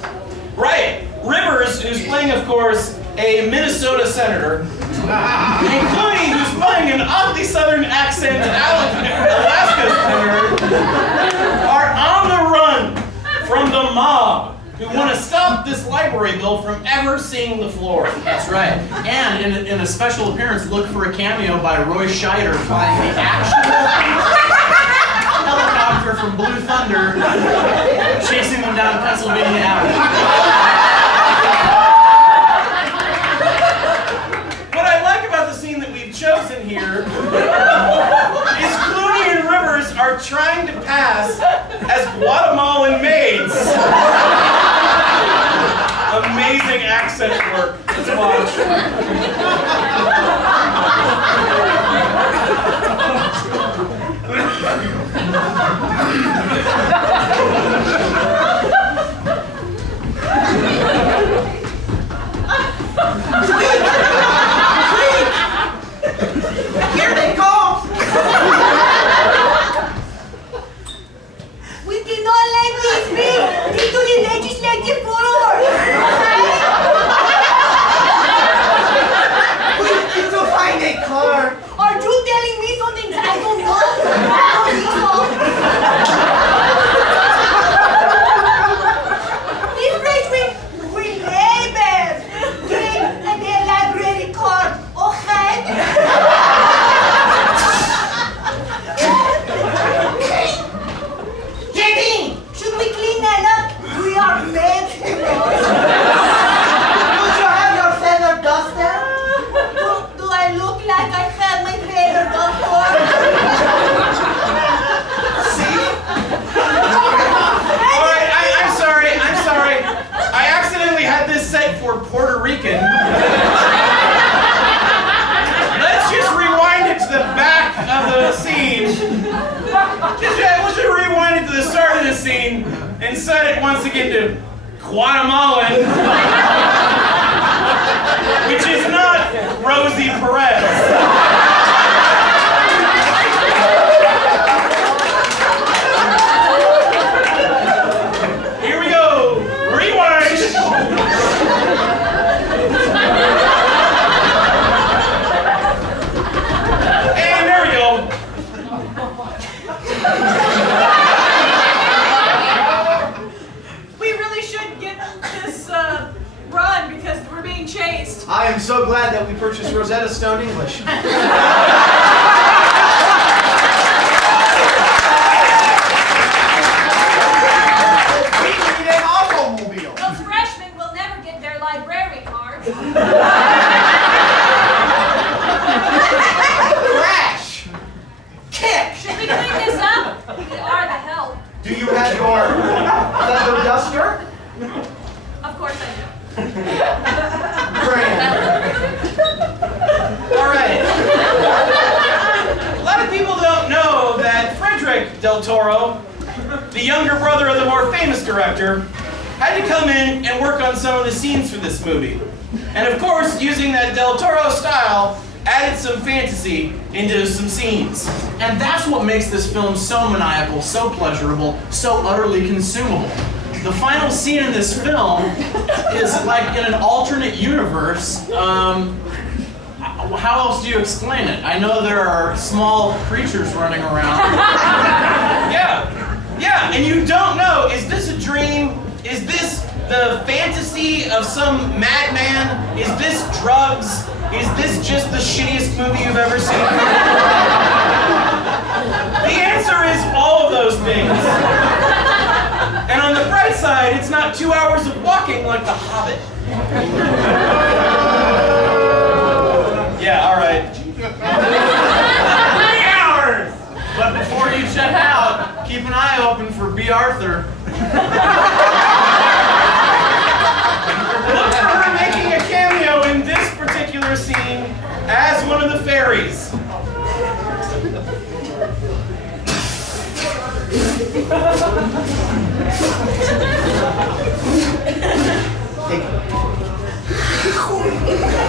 Right. Rivers, who's playing, of course, a Minnesota senator, and Clooney, who's playing an oddly southern accent Alaska senator, are on the run from the mob who want to stop this library bill from ever seeing the floor. That's right. And in a special appearance, look for a cameo by Roy Scheider flying the actual helicopter from Blue Thunder, chasing them down Pennsylvania Avenue. What I like about the scene that we've chosen here is Clooney and Rivers are trying to pass as Guatemalan maids. Amazing accent work. Let's watch. Here they come! We did not let these be into the legislative floor. We need to find a car. Are you telling me something that I don't know? These freshmen will labor. Give their library card, okay? Kevin, should we clean that up? We are made to know. Don't you have your feather duster? Do I look like I have my feather duster? See? Alright, I'm sorry. I accidentally had this set for Puerto Rican. Let's just rewind it to the back of the scene. Let's just rewind it to the start of the scene and set it once again to Guatemalan, which is not Rosie Perez. Here we go. Rewind. And there we go. We really should get this run because we're being chased. I am so glad that we purchased Rosetta Stone English. We need an automobile. Those freshmen will never get their library cards. Crash! Kick! Should we clean this up? We are the help. Do you have your feather duster? Of course I do. Grand. All right. A lot of people don't know that Frederick Del Toro, the younger brother of the more famous director, had to come in and work on some of the scenes for this movie. And of course, using that Del Toro style, added some fantasy into some scenes. And that's what makes this film so maniacal, so pleasurable, so utterly consumable. The final scene in this film is like in an alternate universe. How else do you explain it? I know there are small creatures running around. Yeah, and you don't know, is this a dream? Is this the fantasy of some madman? Is this drugs? Is this just the shittiest movie you've ever seen? The answer is all of those things. And on the bright side, it's not 2 hours of walking like The Hobbit. Yeah, all right. 3 hours! But before you check out, keep an eye open for B. Arthur. Look for her making a cameo in this particular scene as one of the fairies.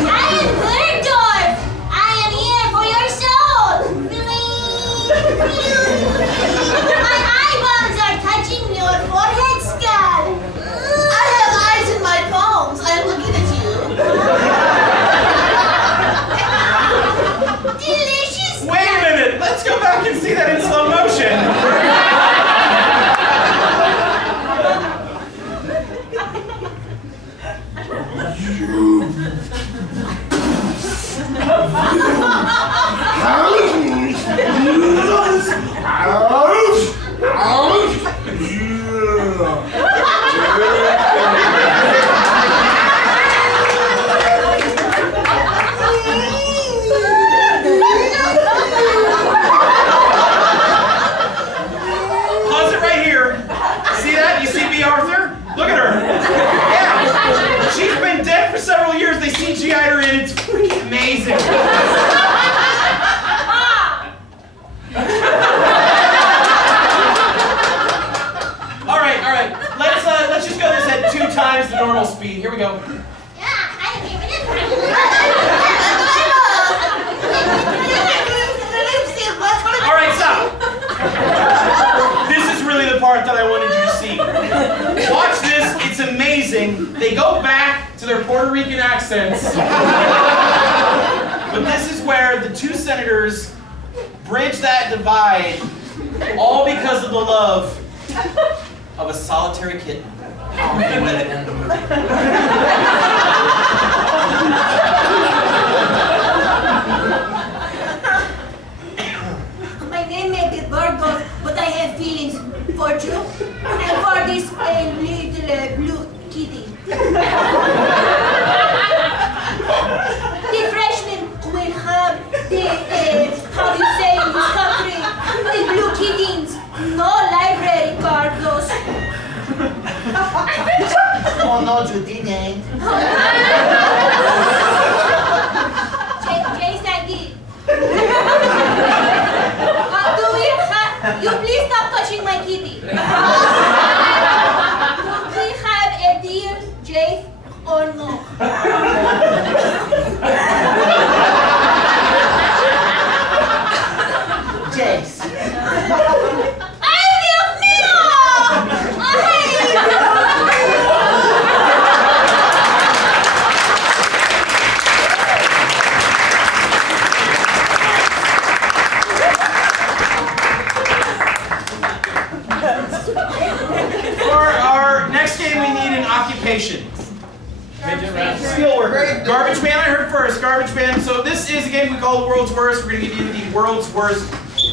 I am Bergdorf! I am here for your soul! My eyeballs are touching your forehead skull! I have eyes in my palms. I am looking at you. Delicious! Wait a minute, let's go back and see that in slow motion. Pause it right here. See that? You see B. Arthur? Look at her. Yeah. She's been dead for several years. They CGI'd her in. It's freaking amazing. All right. Let's just go this at 2 times the normal speed. Here we go. All right, stop. This is really the part that I wanted you to see. Watch this. It's amazing. They go back to their Puerto Rican accents. But this is where the 2 senators bridge that divide, all because of the love of a solitary kitten. My name may be Bergdorf, but I have feelings for you and for this little blue kitty. The freshmen will have the, how you say in this country, the blue kittens. No library card, those. Oh no, you didn't. Yes, I did. Do we have, you please stop touching my kitty. Do we have a deal, Jake, or no? Jace. ¡Ay, Dios mío! ¡Ay! For our next game, we need an occupation. Steelworker. Garbage man, I heard first. Garbage man. So this is a game we call the world's worst. We're going to give you the world's worst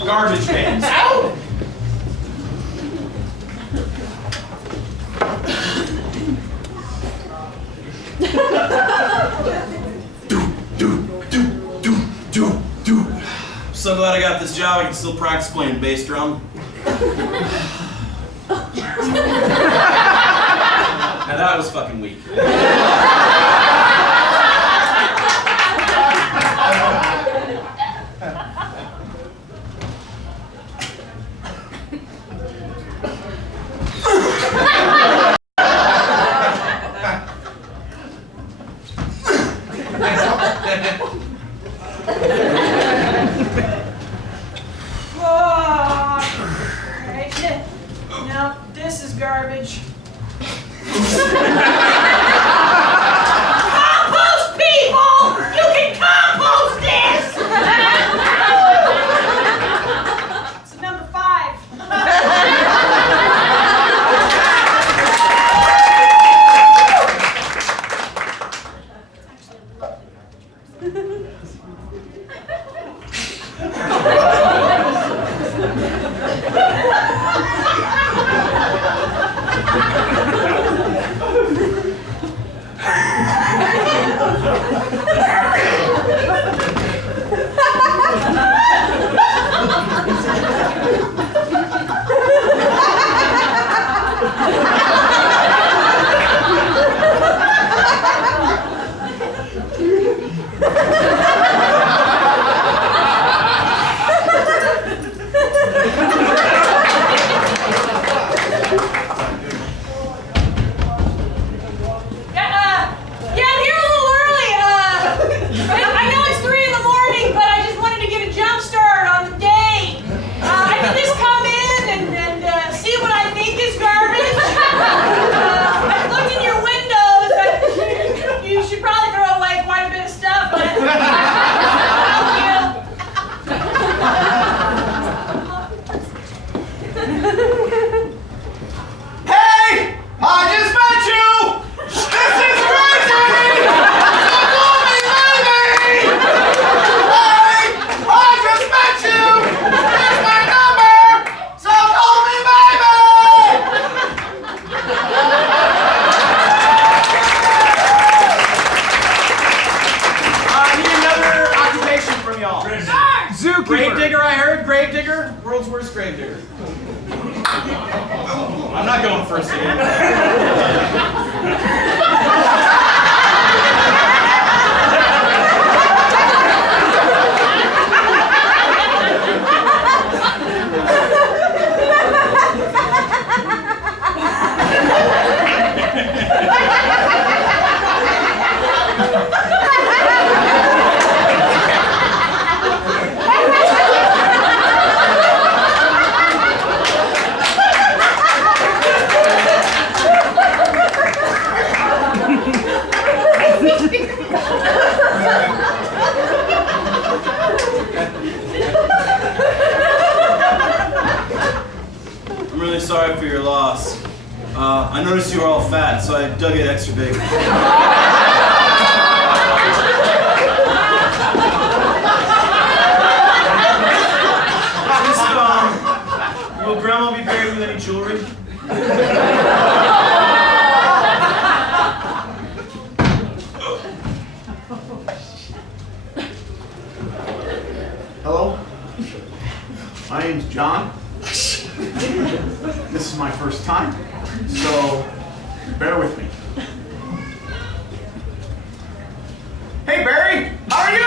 garbage man. Ow! So glad I got this job. I can still practice playing bass drum. Now that was fucking weak. Right. Now, this is garbage. Compost, people! You can compost this! It's number 5. Gravedigger, I heard. Gravedigger. World's worst gravedigger. I'm not going first again. I'm really sorry for your loss. I noticed you were all fat, so I dug it extra big. Will Grandma be buried with any jewelry? Hello, my name's John. This is my first time, so bear with me. Hey Barry, how are you?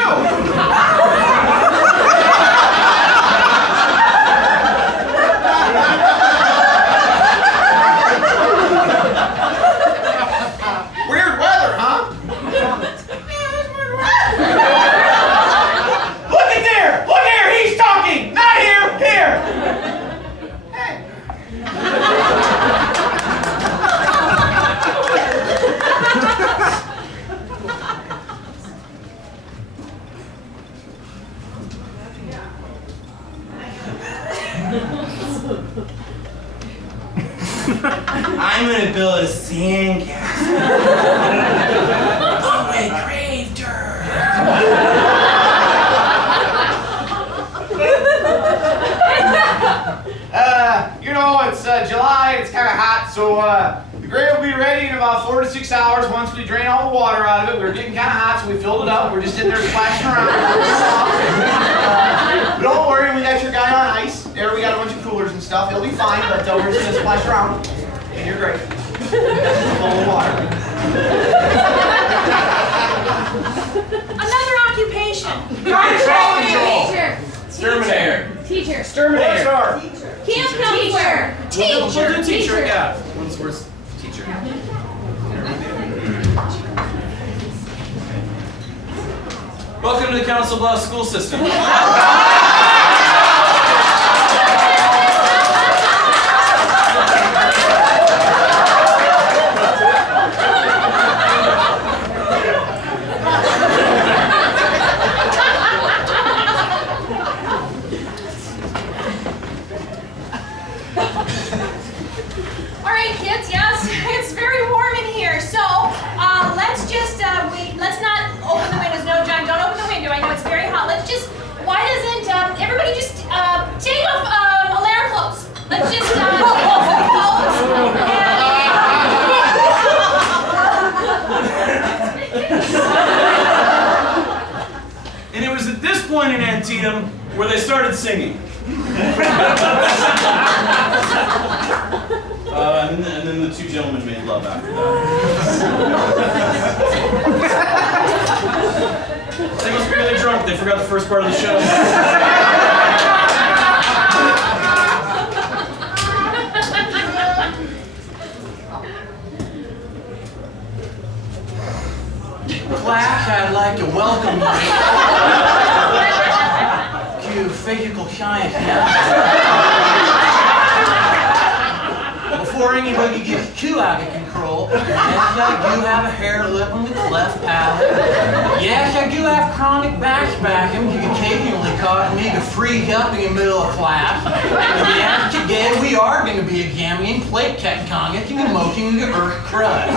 Weird weather, huh? Look at there! Look here! He's talking! Not here! Here! Hey! I'm gonna build a sandcastle. Oh, wait, grave dirt. You know, it's July, it's kind of hot, so the grave will be ready in about 4 to 6 hours once we drain all the water out of it. We were getting kind of hot, so we filled it up. We're just in there splashing around. Don't worry, we got your guy on ice. There, we got a bunch of coolers and stuff. He'll be fine, but we're just gonna splash around in your grave. Full of water. Another occupation. Exterminator. Teacher. Exterminator. Camp counselor. We'll do teacher, yeah. What's worse? Teacher. Welcome to the Council Bluffs school system. All right, kids. Yes, it's very warm in here. So let's just let's not open the windows. No, John, don't open the window. I know it's very this point in Antietam where they started singing. And then the two gentlemen made love after that. They must be really drunk. They forgot the first part of the show. Class, I'd like to welcome you to physical science now. Before anybody gets too out of control, yes, I do have a hair lip on the cleft palate. Yes, I do have chronic back spasms. You occasionally cause me to freeze up in the middle of class. And yes, today we are going to be examining plate tectonics and the motion of the Earth's crust.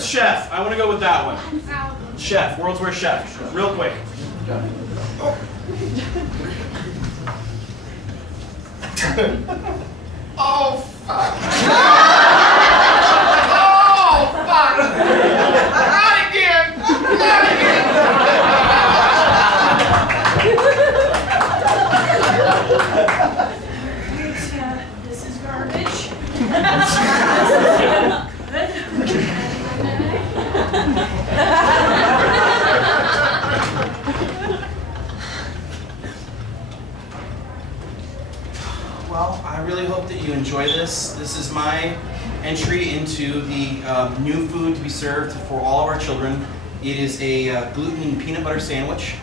Chef. I want to go with that one. Chef. World's Worst Chef. Real quick. Oh, fuck. Oh, fuck. Not again. Not again. This is garbage. Well, I really hope that you enjoy this. This is my entry into the new food to be served for all of our children. It is a gluten and peanut butter sandwich.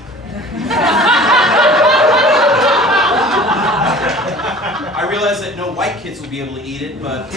I realize that no white kids will be able to eat it, but...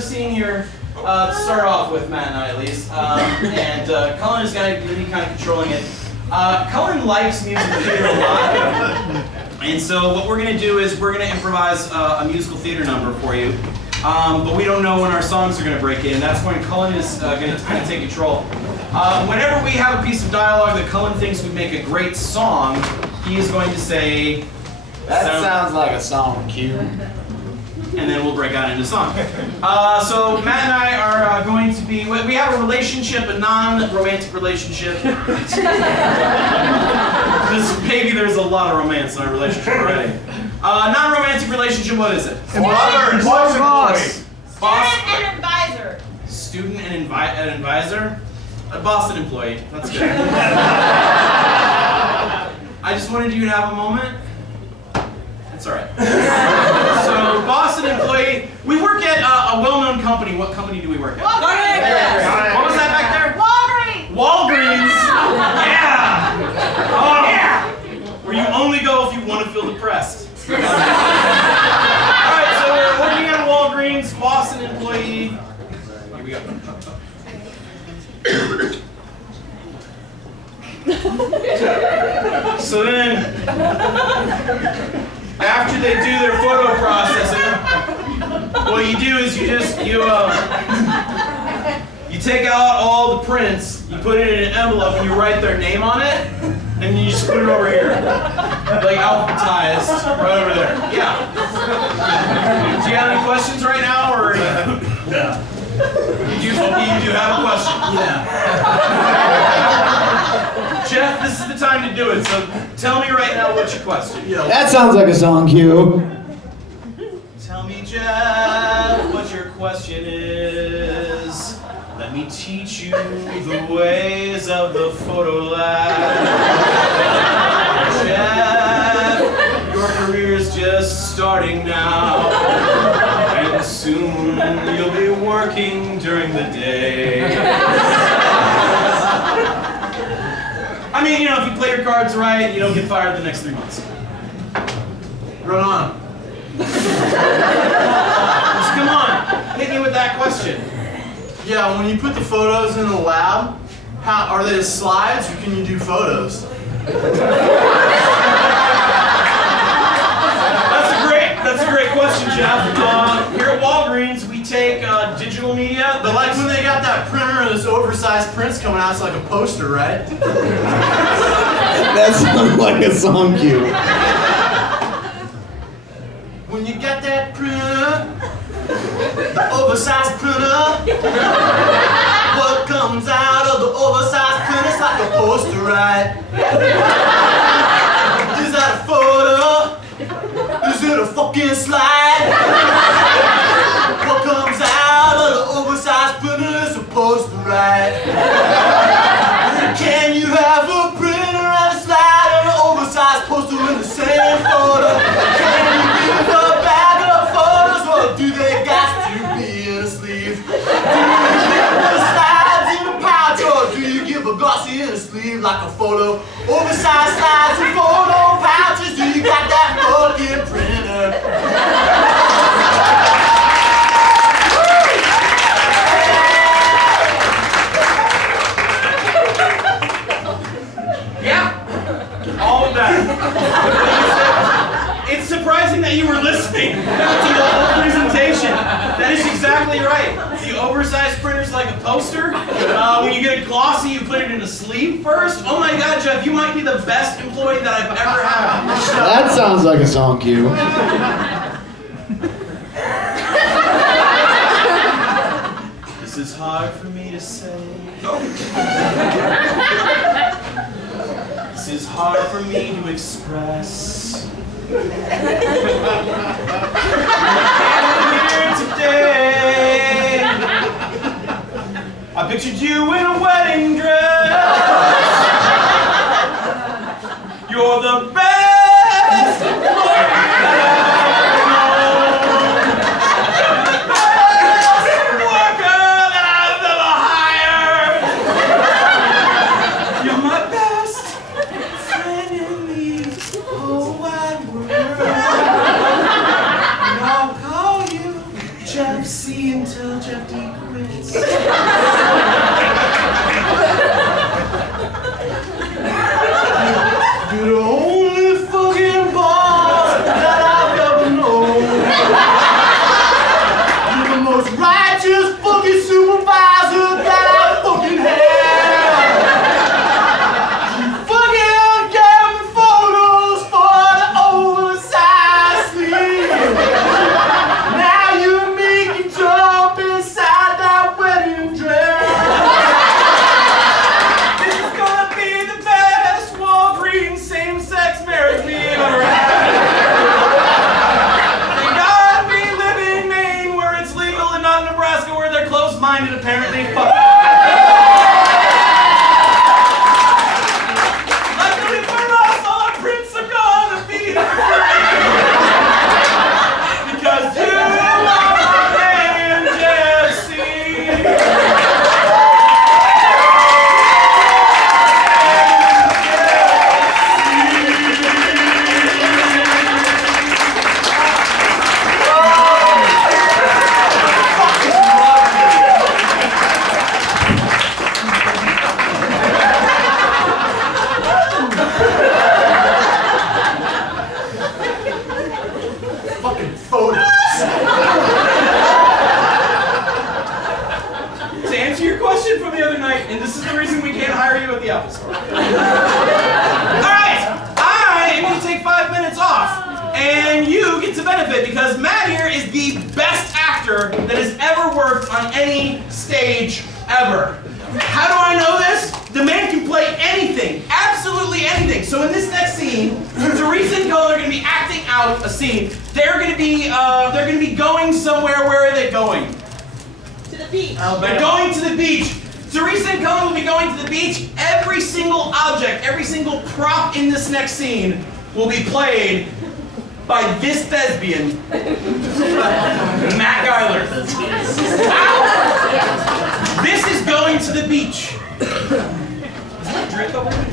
Scene here to start off with, Matt and I at least, and Cullen is going to be kind of controlling it. Cullen likes musical theater a lot, and so what we're going to do is we're going to improvise a musical theater number for you, but we don't know when our songs are going to break in. That's when Cullen is going to kind of take control. Whenever we have a piece of dialogue that Cullen thinks would make a great song, he is going to say... That sounds like a song cue. And then we'll break out into song. So Matt and I are going to be, we have a relationship, a non-romantic relationship. Maybe there's a lot of romance in our relationship already. Non-romantic relationship, what is it? Boss. Student and advisor. Student and advisor? A Boston employee, that's good. I just wanted you to have a moment. It's all right. So, Boston employee. We work at a well-known company. What company do we work at? Walgreens. What was that back there? Walgreens. Walgreens. Yeah. Oh yeah. Where you only go if you want to feel depressed. All right. So we're working at Walgreens. Plains, Boston employee. Here we go. So then, after they do their photo processing, what you do is you take out all the prints, you put it in an envelope, and you write their name on it, and you just put it over here, like alphabetized, right over there. Yeah. Do you have any questions right now, or? Yeah. You do have a question? Yeah. Jeff, this is the time to do it, so tell me right now what's your question. That sounds like a song cue. Tell me, Jeff, what your question is. Let me teach you the ways of the photo lab. Jeff, your career is just starting now. And soon you'll be working during the day. I mean, if you play your cards right, you don't get fired the next 3 months. Run on. Just come on, hit me with that question. Yeah, when you put the photos in the lab, are they just slides or can you do photos? That's a great question, Jeff. Here at Walgreens, we take digital media. But like when they got that printer and those oversized prints coming out, it's like a poster, right? That sounds like a song cue. When you got that printer, the oversized printer, what comes out of the oversized printer is like a poster, right? Is that a photo? Is it a fucking slide? What comes out of the oversized printer is a poster, right? Can you have a printer and a slide and an oversized poster in the same photo? Can you give a bag of photos or do they got to be in a sleeve? Do you give the slides in a pouch or do you give a glossy in a sleeve like a photo? Oversized slides and photo pouches, do you got that fucking printer? Yeah, all of that. It's surprising that you were listening to the whole presentation. That is exactly right. The oversized printer's like a poster. When you get a glossy, you put it in a sleeve first. Oh my God, Jeff, you might be the best employee that I've ever had on this show. That sounds like a song cue. This is hard for me to say. This is hard for me to express. Here today, I pictured you in a wedding dress. You're the best employee that I've known. Best worker that I've ever hired. You're my best friend in the whole wide world. And I'll call you Jeff C until Jeff D quits. You're the only fucking boss that I've ever known. You're the most righteous fucking supervisor that I fucking had. You fucking gave me photos for the oversized sleeve. Now you and me can jump inside that wedding dress. This is gonna be the best Walgreens same-sex marriage we ever had. Thank God we live in Maine where it's legal and not Nebraska where they're closed-minded apparently. Fuck. Luckily for us, all our prints are gonna be for free. Because you are my man, Jesse. on any stage ever. How do I know this? The man can play anything, absolutely anything. So in this next scene, Theresa and Cullen are going to be acting out a scene. They're going to be going somewhere. Where are they going? To the beach. They're going to the beach. Theresa and Cullen will be going to the beach. Every single object, every single prop in this next scene will be played by this thespian, Matt Geiler. This is going to the beach. Is there a drink over there?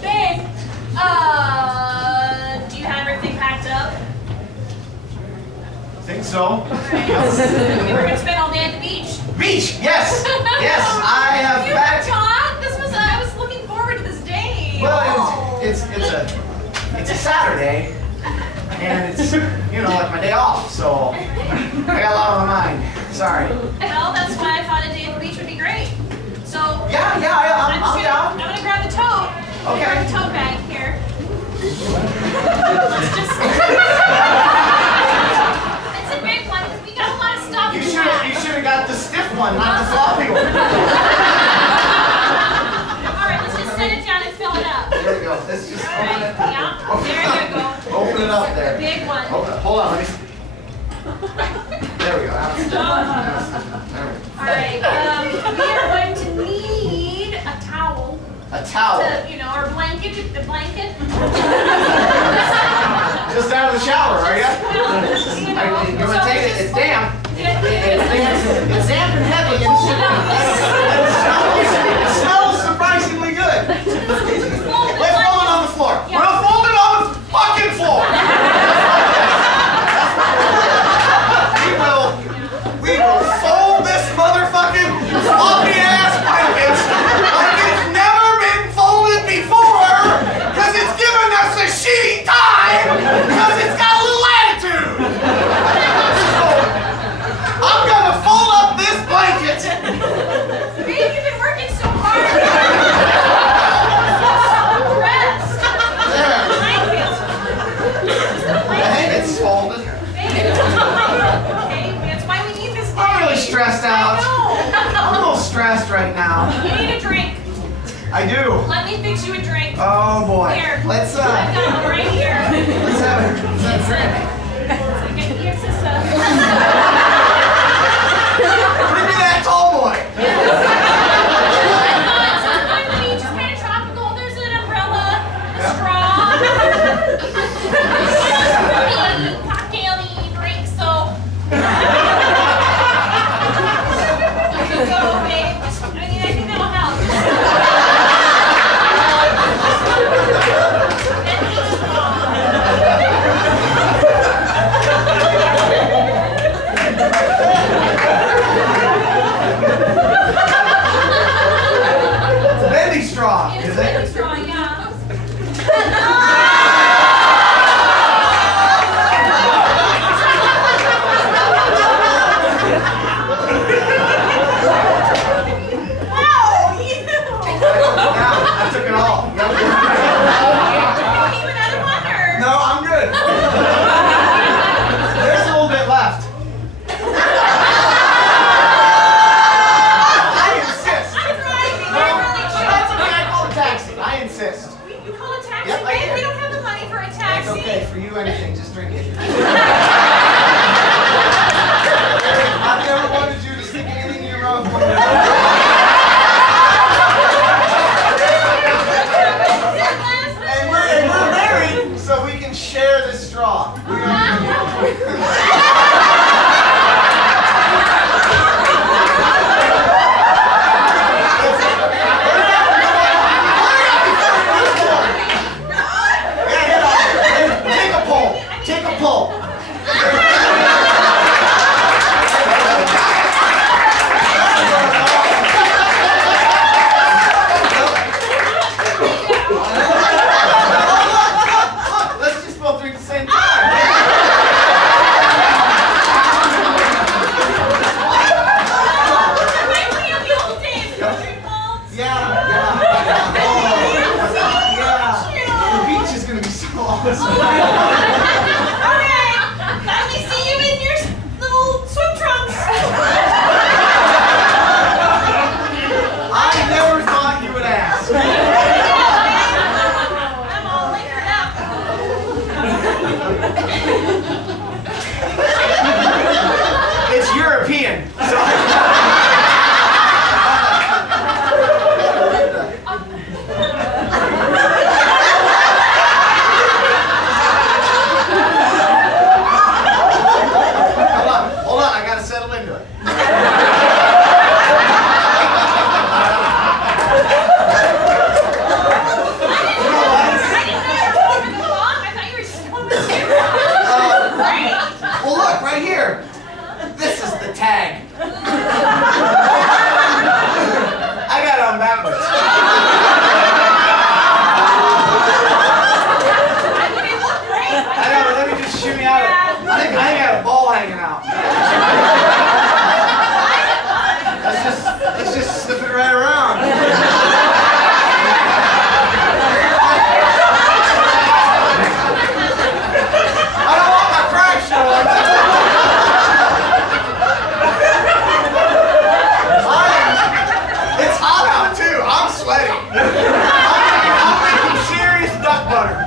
Babe, do you have everything packed up? I think so. Alright. We're gonna spend all day at the beach. Beach, yes, yes, I have You packed. Todd, I was looking forward to this day. Well, it's a Saturday, and it's like my day off, so I got a lot on my mind. Sorry. Well, that's why I thought a day at the beach would be great. So Yeah, I'm down. I'm gonna grab the tote. Okay. Grab the tote bag here. Let's just. It's a big one because we got a lot of stuff. You to should pack. have got the stiff one, not the floppy one. All right, let's just set it down and fill it up. There we go. Let's just All right. Yeah. There you go. open it up The there. big one. Hold on, let me. There we go. There we go. All right. We are going to need a towel. A towel. Our blanket, the blanket. Just out of the shower, are you? Well, You want to take it? It's damp. Yeah. It's damp and heavy, and it smells surprisingly good. Let's fold it on the floor. Yeah. We'll fold it on the fucking floor. We will fold this motherfucking floppy ass blanket like it's never been folded before, because it's given us a shitty time, because it's got a little attitude. So, I'm gonna fold up this blanket. Babe, you've been working so hard. So impressed. There. Blanket. I think it's folded. Babe. Okay, that's why we need this day. I'm really stressed out. I I'm a little stressed right now. know. You need a drink. I do. Let me fix you a drink. Oh boy. Here. Let's I've got one right here. let's have a drink. Here's this Bring me that tall boy. Sometimes the beach is kind of tropical. There's an umbrella, a straw. Cocktail-y drink, so. There you go, babe. I think that'll help. It's a bendy straw, It's is really it? strong, yeah. Wow, you! Yeah, I took it all. You're even out of water. No, I'm good. There's a little bit left. I insist. I'm driving. No, I really should. that's okay. I call a taxi. I insist. You call a taxi? Yep, I Babe, did. we don't have the money for a taxi. It's okay. For you, anything. Just drink it. I've never wanted you to stick anything in your mouth. And we're married, so we can share this straw. Take a pull. Take a pull. Let's just both drink at the same time. Yeah. The beach is gonna be so awesome. Okay, ball hanging out. Let's just slip it right around. I don't want my crack showing. It's hot out too. I'm sweating. I'm making serious duck butter.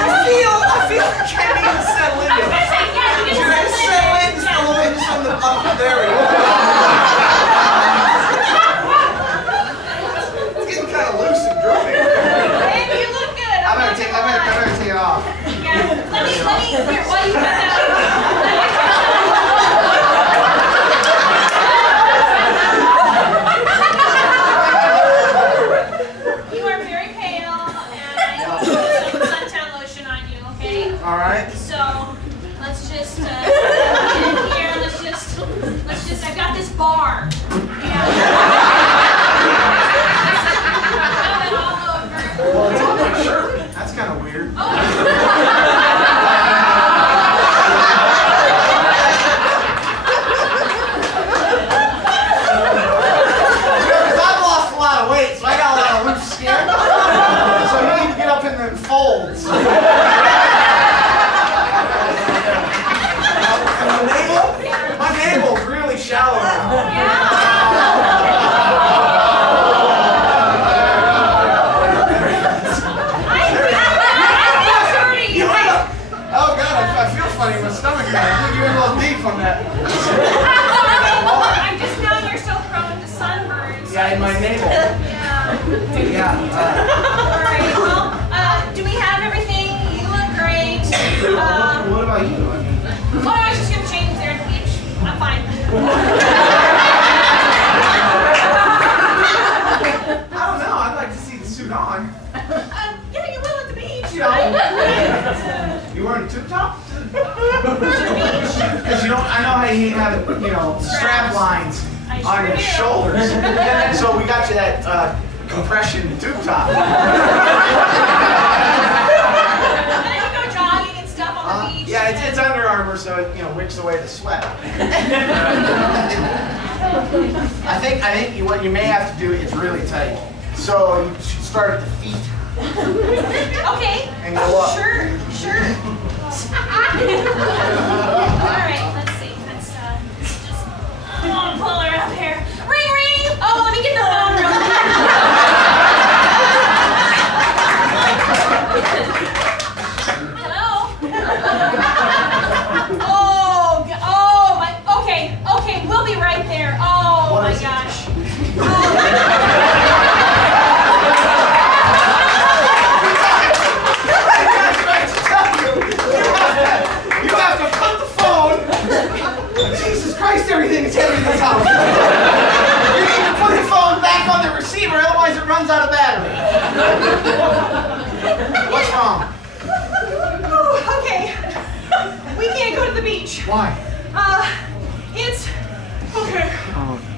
I feel like I can't even settle into it. Should I settle in just a little bit just on the there we go. It's getting kind of loose and droopy. Babe, you look good. I better take it off. Yeah. Let me, here, while you put that. You are very pale, and I need to put some suntan lotion on you, okay? All right. So, let's just, get in here, let's just, I've got this bar. Yeah. Rub it all over. Well, it's on my shirt. That's kind of weird. Because I've lost a lot of weight, so I got a lot of loose skin. So I need to get up in them folds. My nable's really shallow now. Oh God, I feel funny in my stomach now. I think you went a little deep on that. I'm just now you're so prone to sunburns. Yeah, in my navel. Yeah. Yeah. Alright, well, do we have everything? You look great. What about you? I mean, Oh, I was just gonna change there at the beach. I'm fine. I don't know. I'd like to see the suit on. Yeah, you will at the beach. You know. You wearing a tube top? Because you don't. I know how you have, strap lines I on your sure do. shoulders. So we got you that compression tube top. And then you go jogging and stuff on the beach. Yeah, it's Under Armour, so it wicks away the sweat. I think what you may have to do is really tight. So you should start at the feet Okay. and go up. Sure. Alright, let's see. Let's just pull her up here. Ring ring! Oh, let me get the phone real quick. Hello? Okay, we'll be right there. Oh What my is it? gosh. You have to put the phone. Jesus Christ, everything is heavy in this house. You need to put the phone back on the receiver, otherwise it runs out of battery. What's wrong? Oh, okay. We can't go to the beach. Why?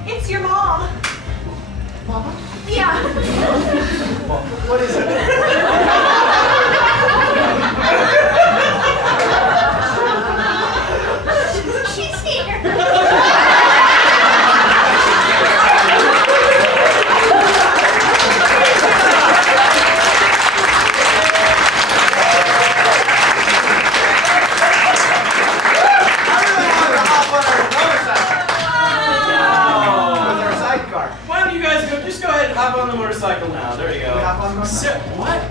It's your mom. Mama? Yeah. What is it? She's here. Hop on the motorcycle now. There you go. What?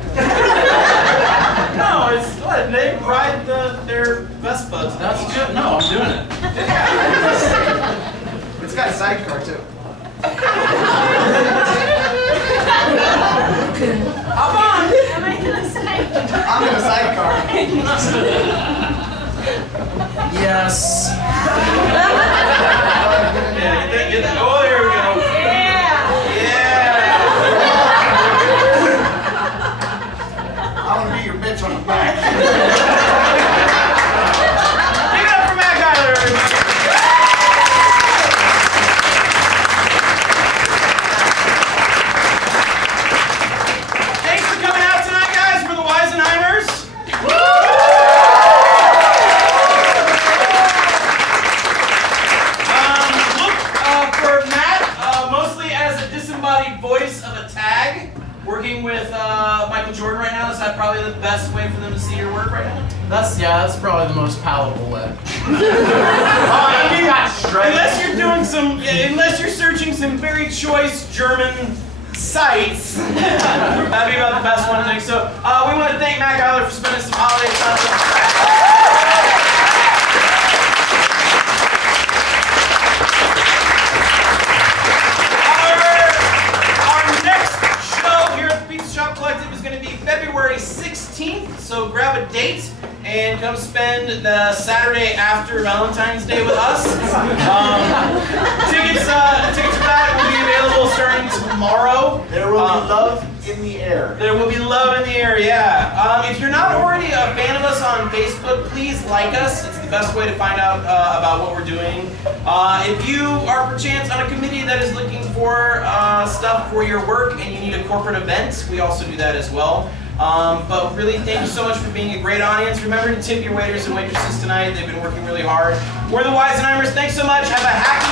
No, it's what? They ride their Vespas. That's good. No, I'm doing it. It's got a sidecar too. Hop on. Am I in the side? I'm in a sidecar. Yes. Get that. Oh, there we go. I want to be your bitch on the back. Give it up for Matt Geiler, everybody. Thanks for coming out tonight, guys. We're the Weisenheimers. Jordan right now? Is that probably the best way for them to see your work right now? That's probably the most palatable way. Unless you're searching some very choice German sites, that'd be about the best one to think. So we want to thank Matt Geiler for spending some holiday time with us. Our next show here at the Pizza Shoppe Collective is going to be February 16th. So grab a date and come spend the Saturday after Valentine's Day with us. Tickets for that will be available starting tomorrow. There will be love in the air. There will be love in the air, yeah. If you're not already a fan of us on Facebook, please like us. It's the best way to find out about what we're doing. If you are perchance on a committee that is looking for stuff for your work and you need a corporate event, we also do that as well. But really, thank you so much for being a great audience. Remember to tip your waiters and waitresses tonight. They've been working really hard. We're the Weisenheimers. Thanks so much. Have a happy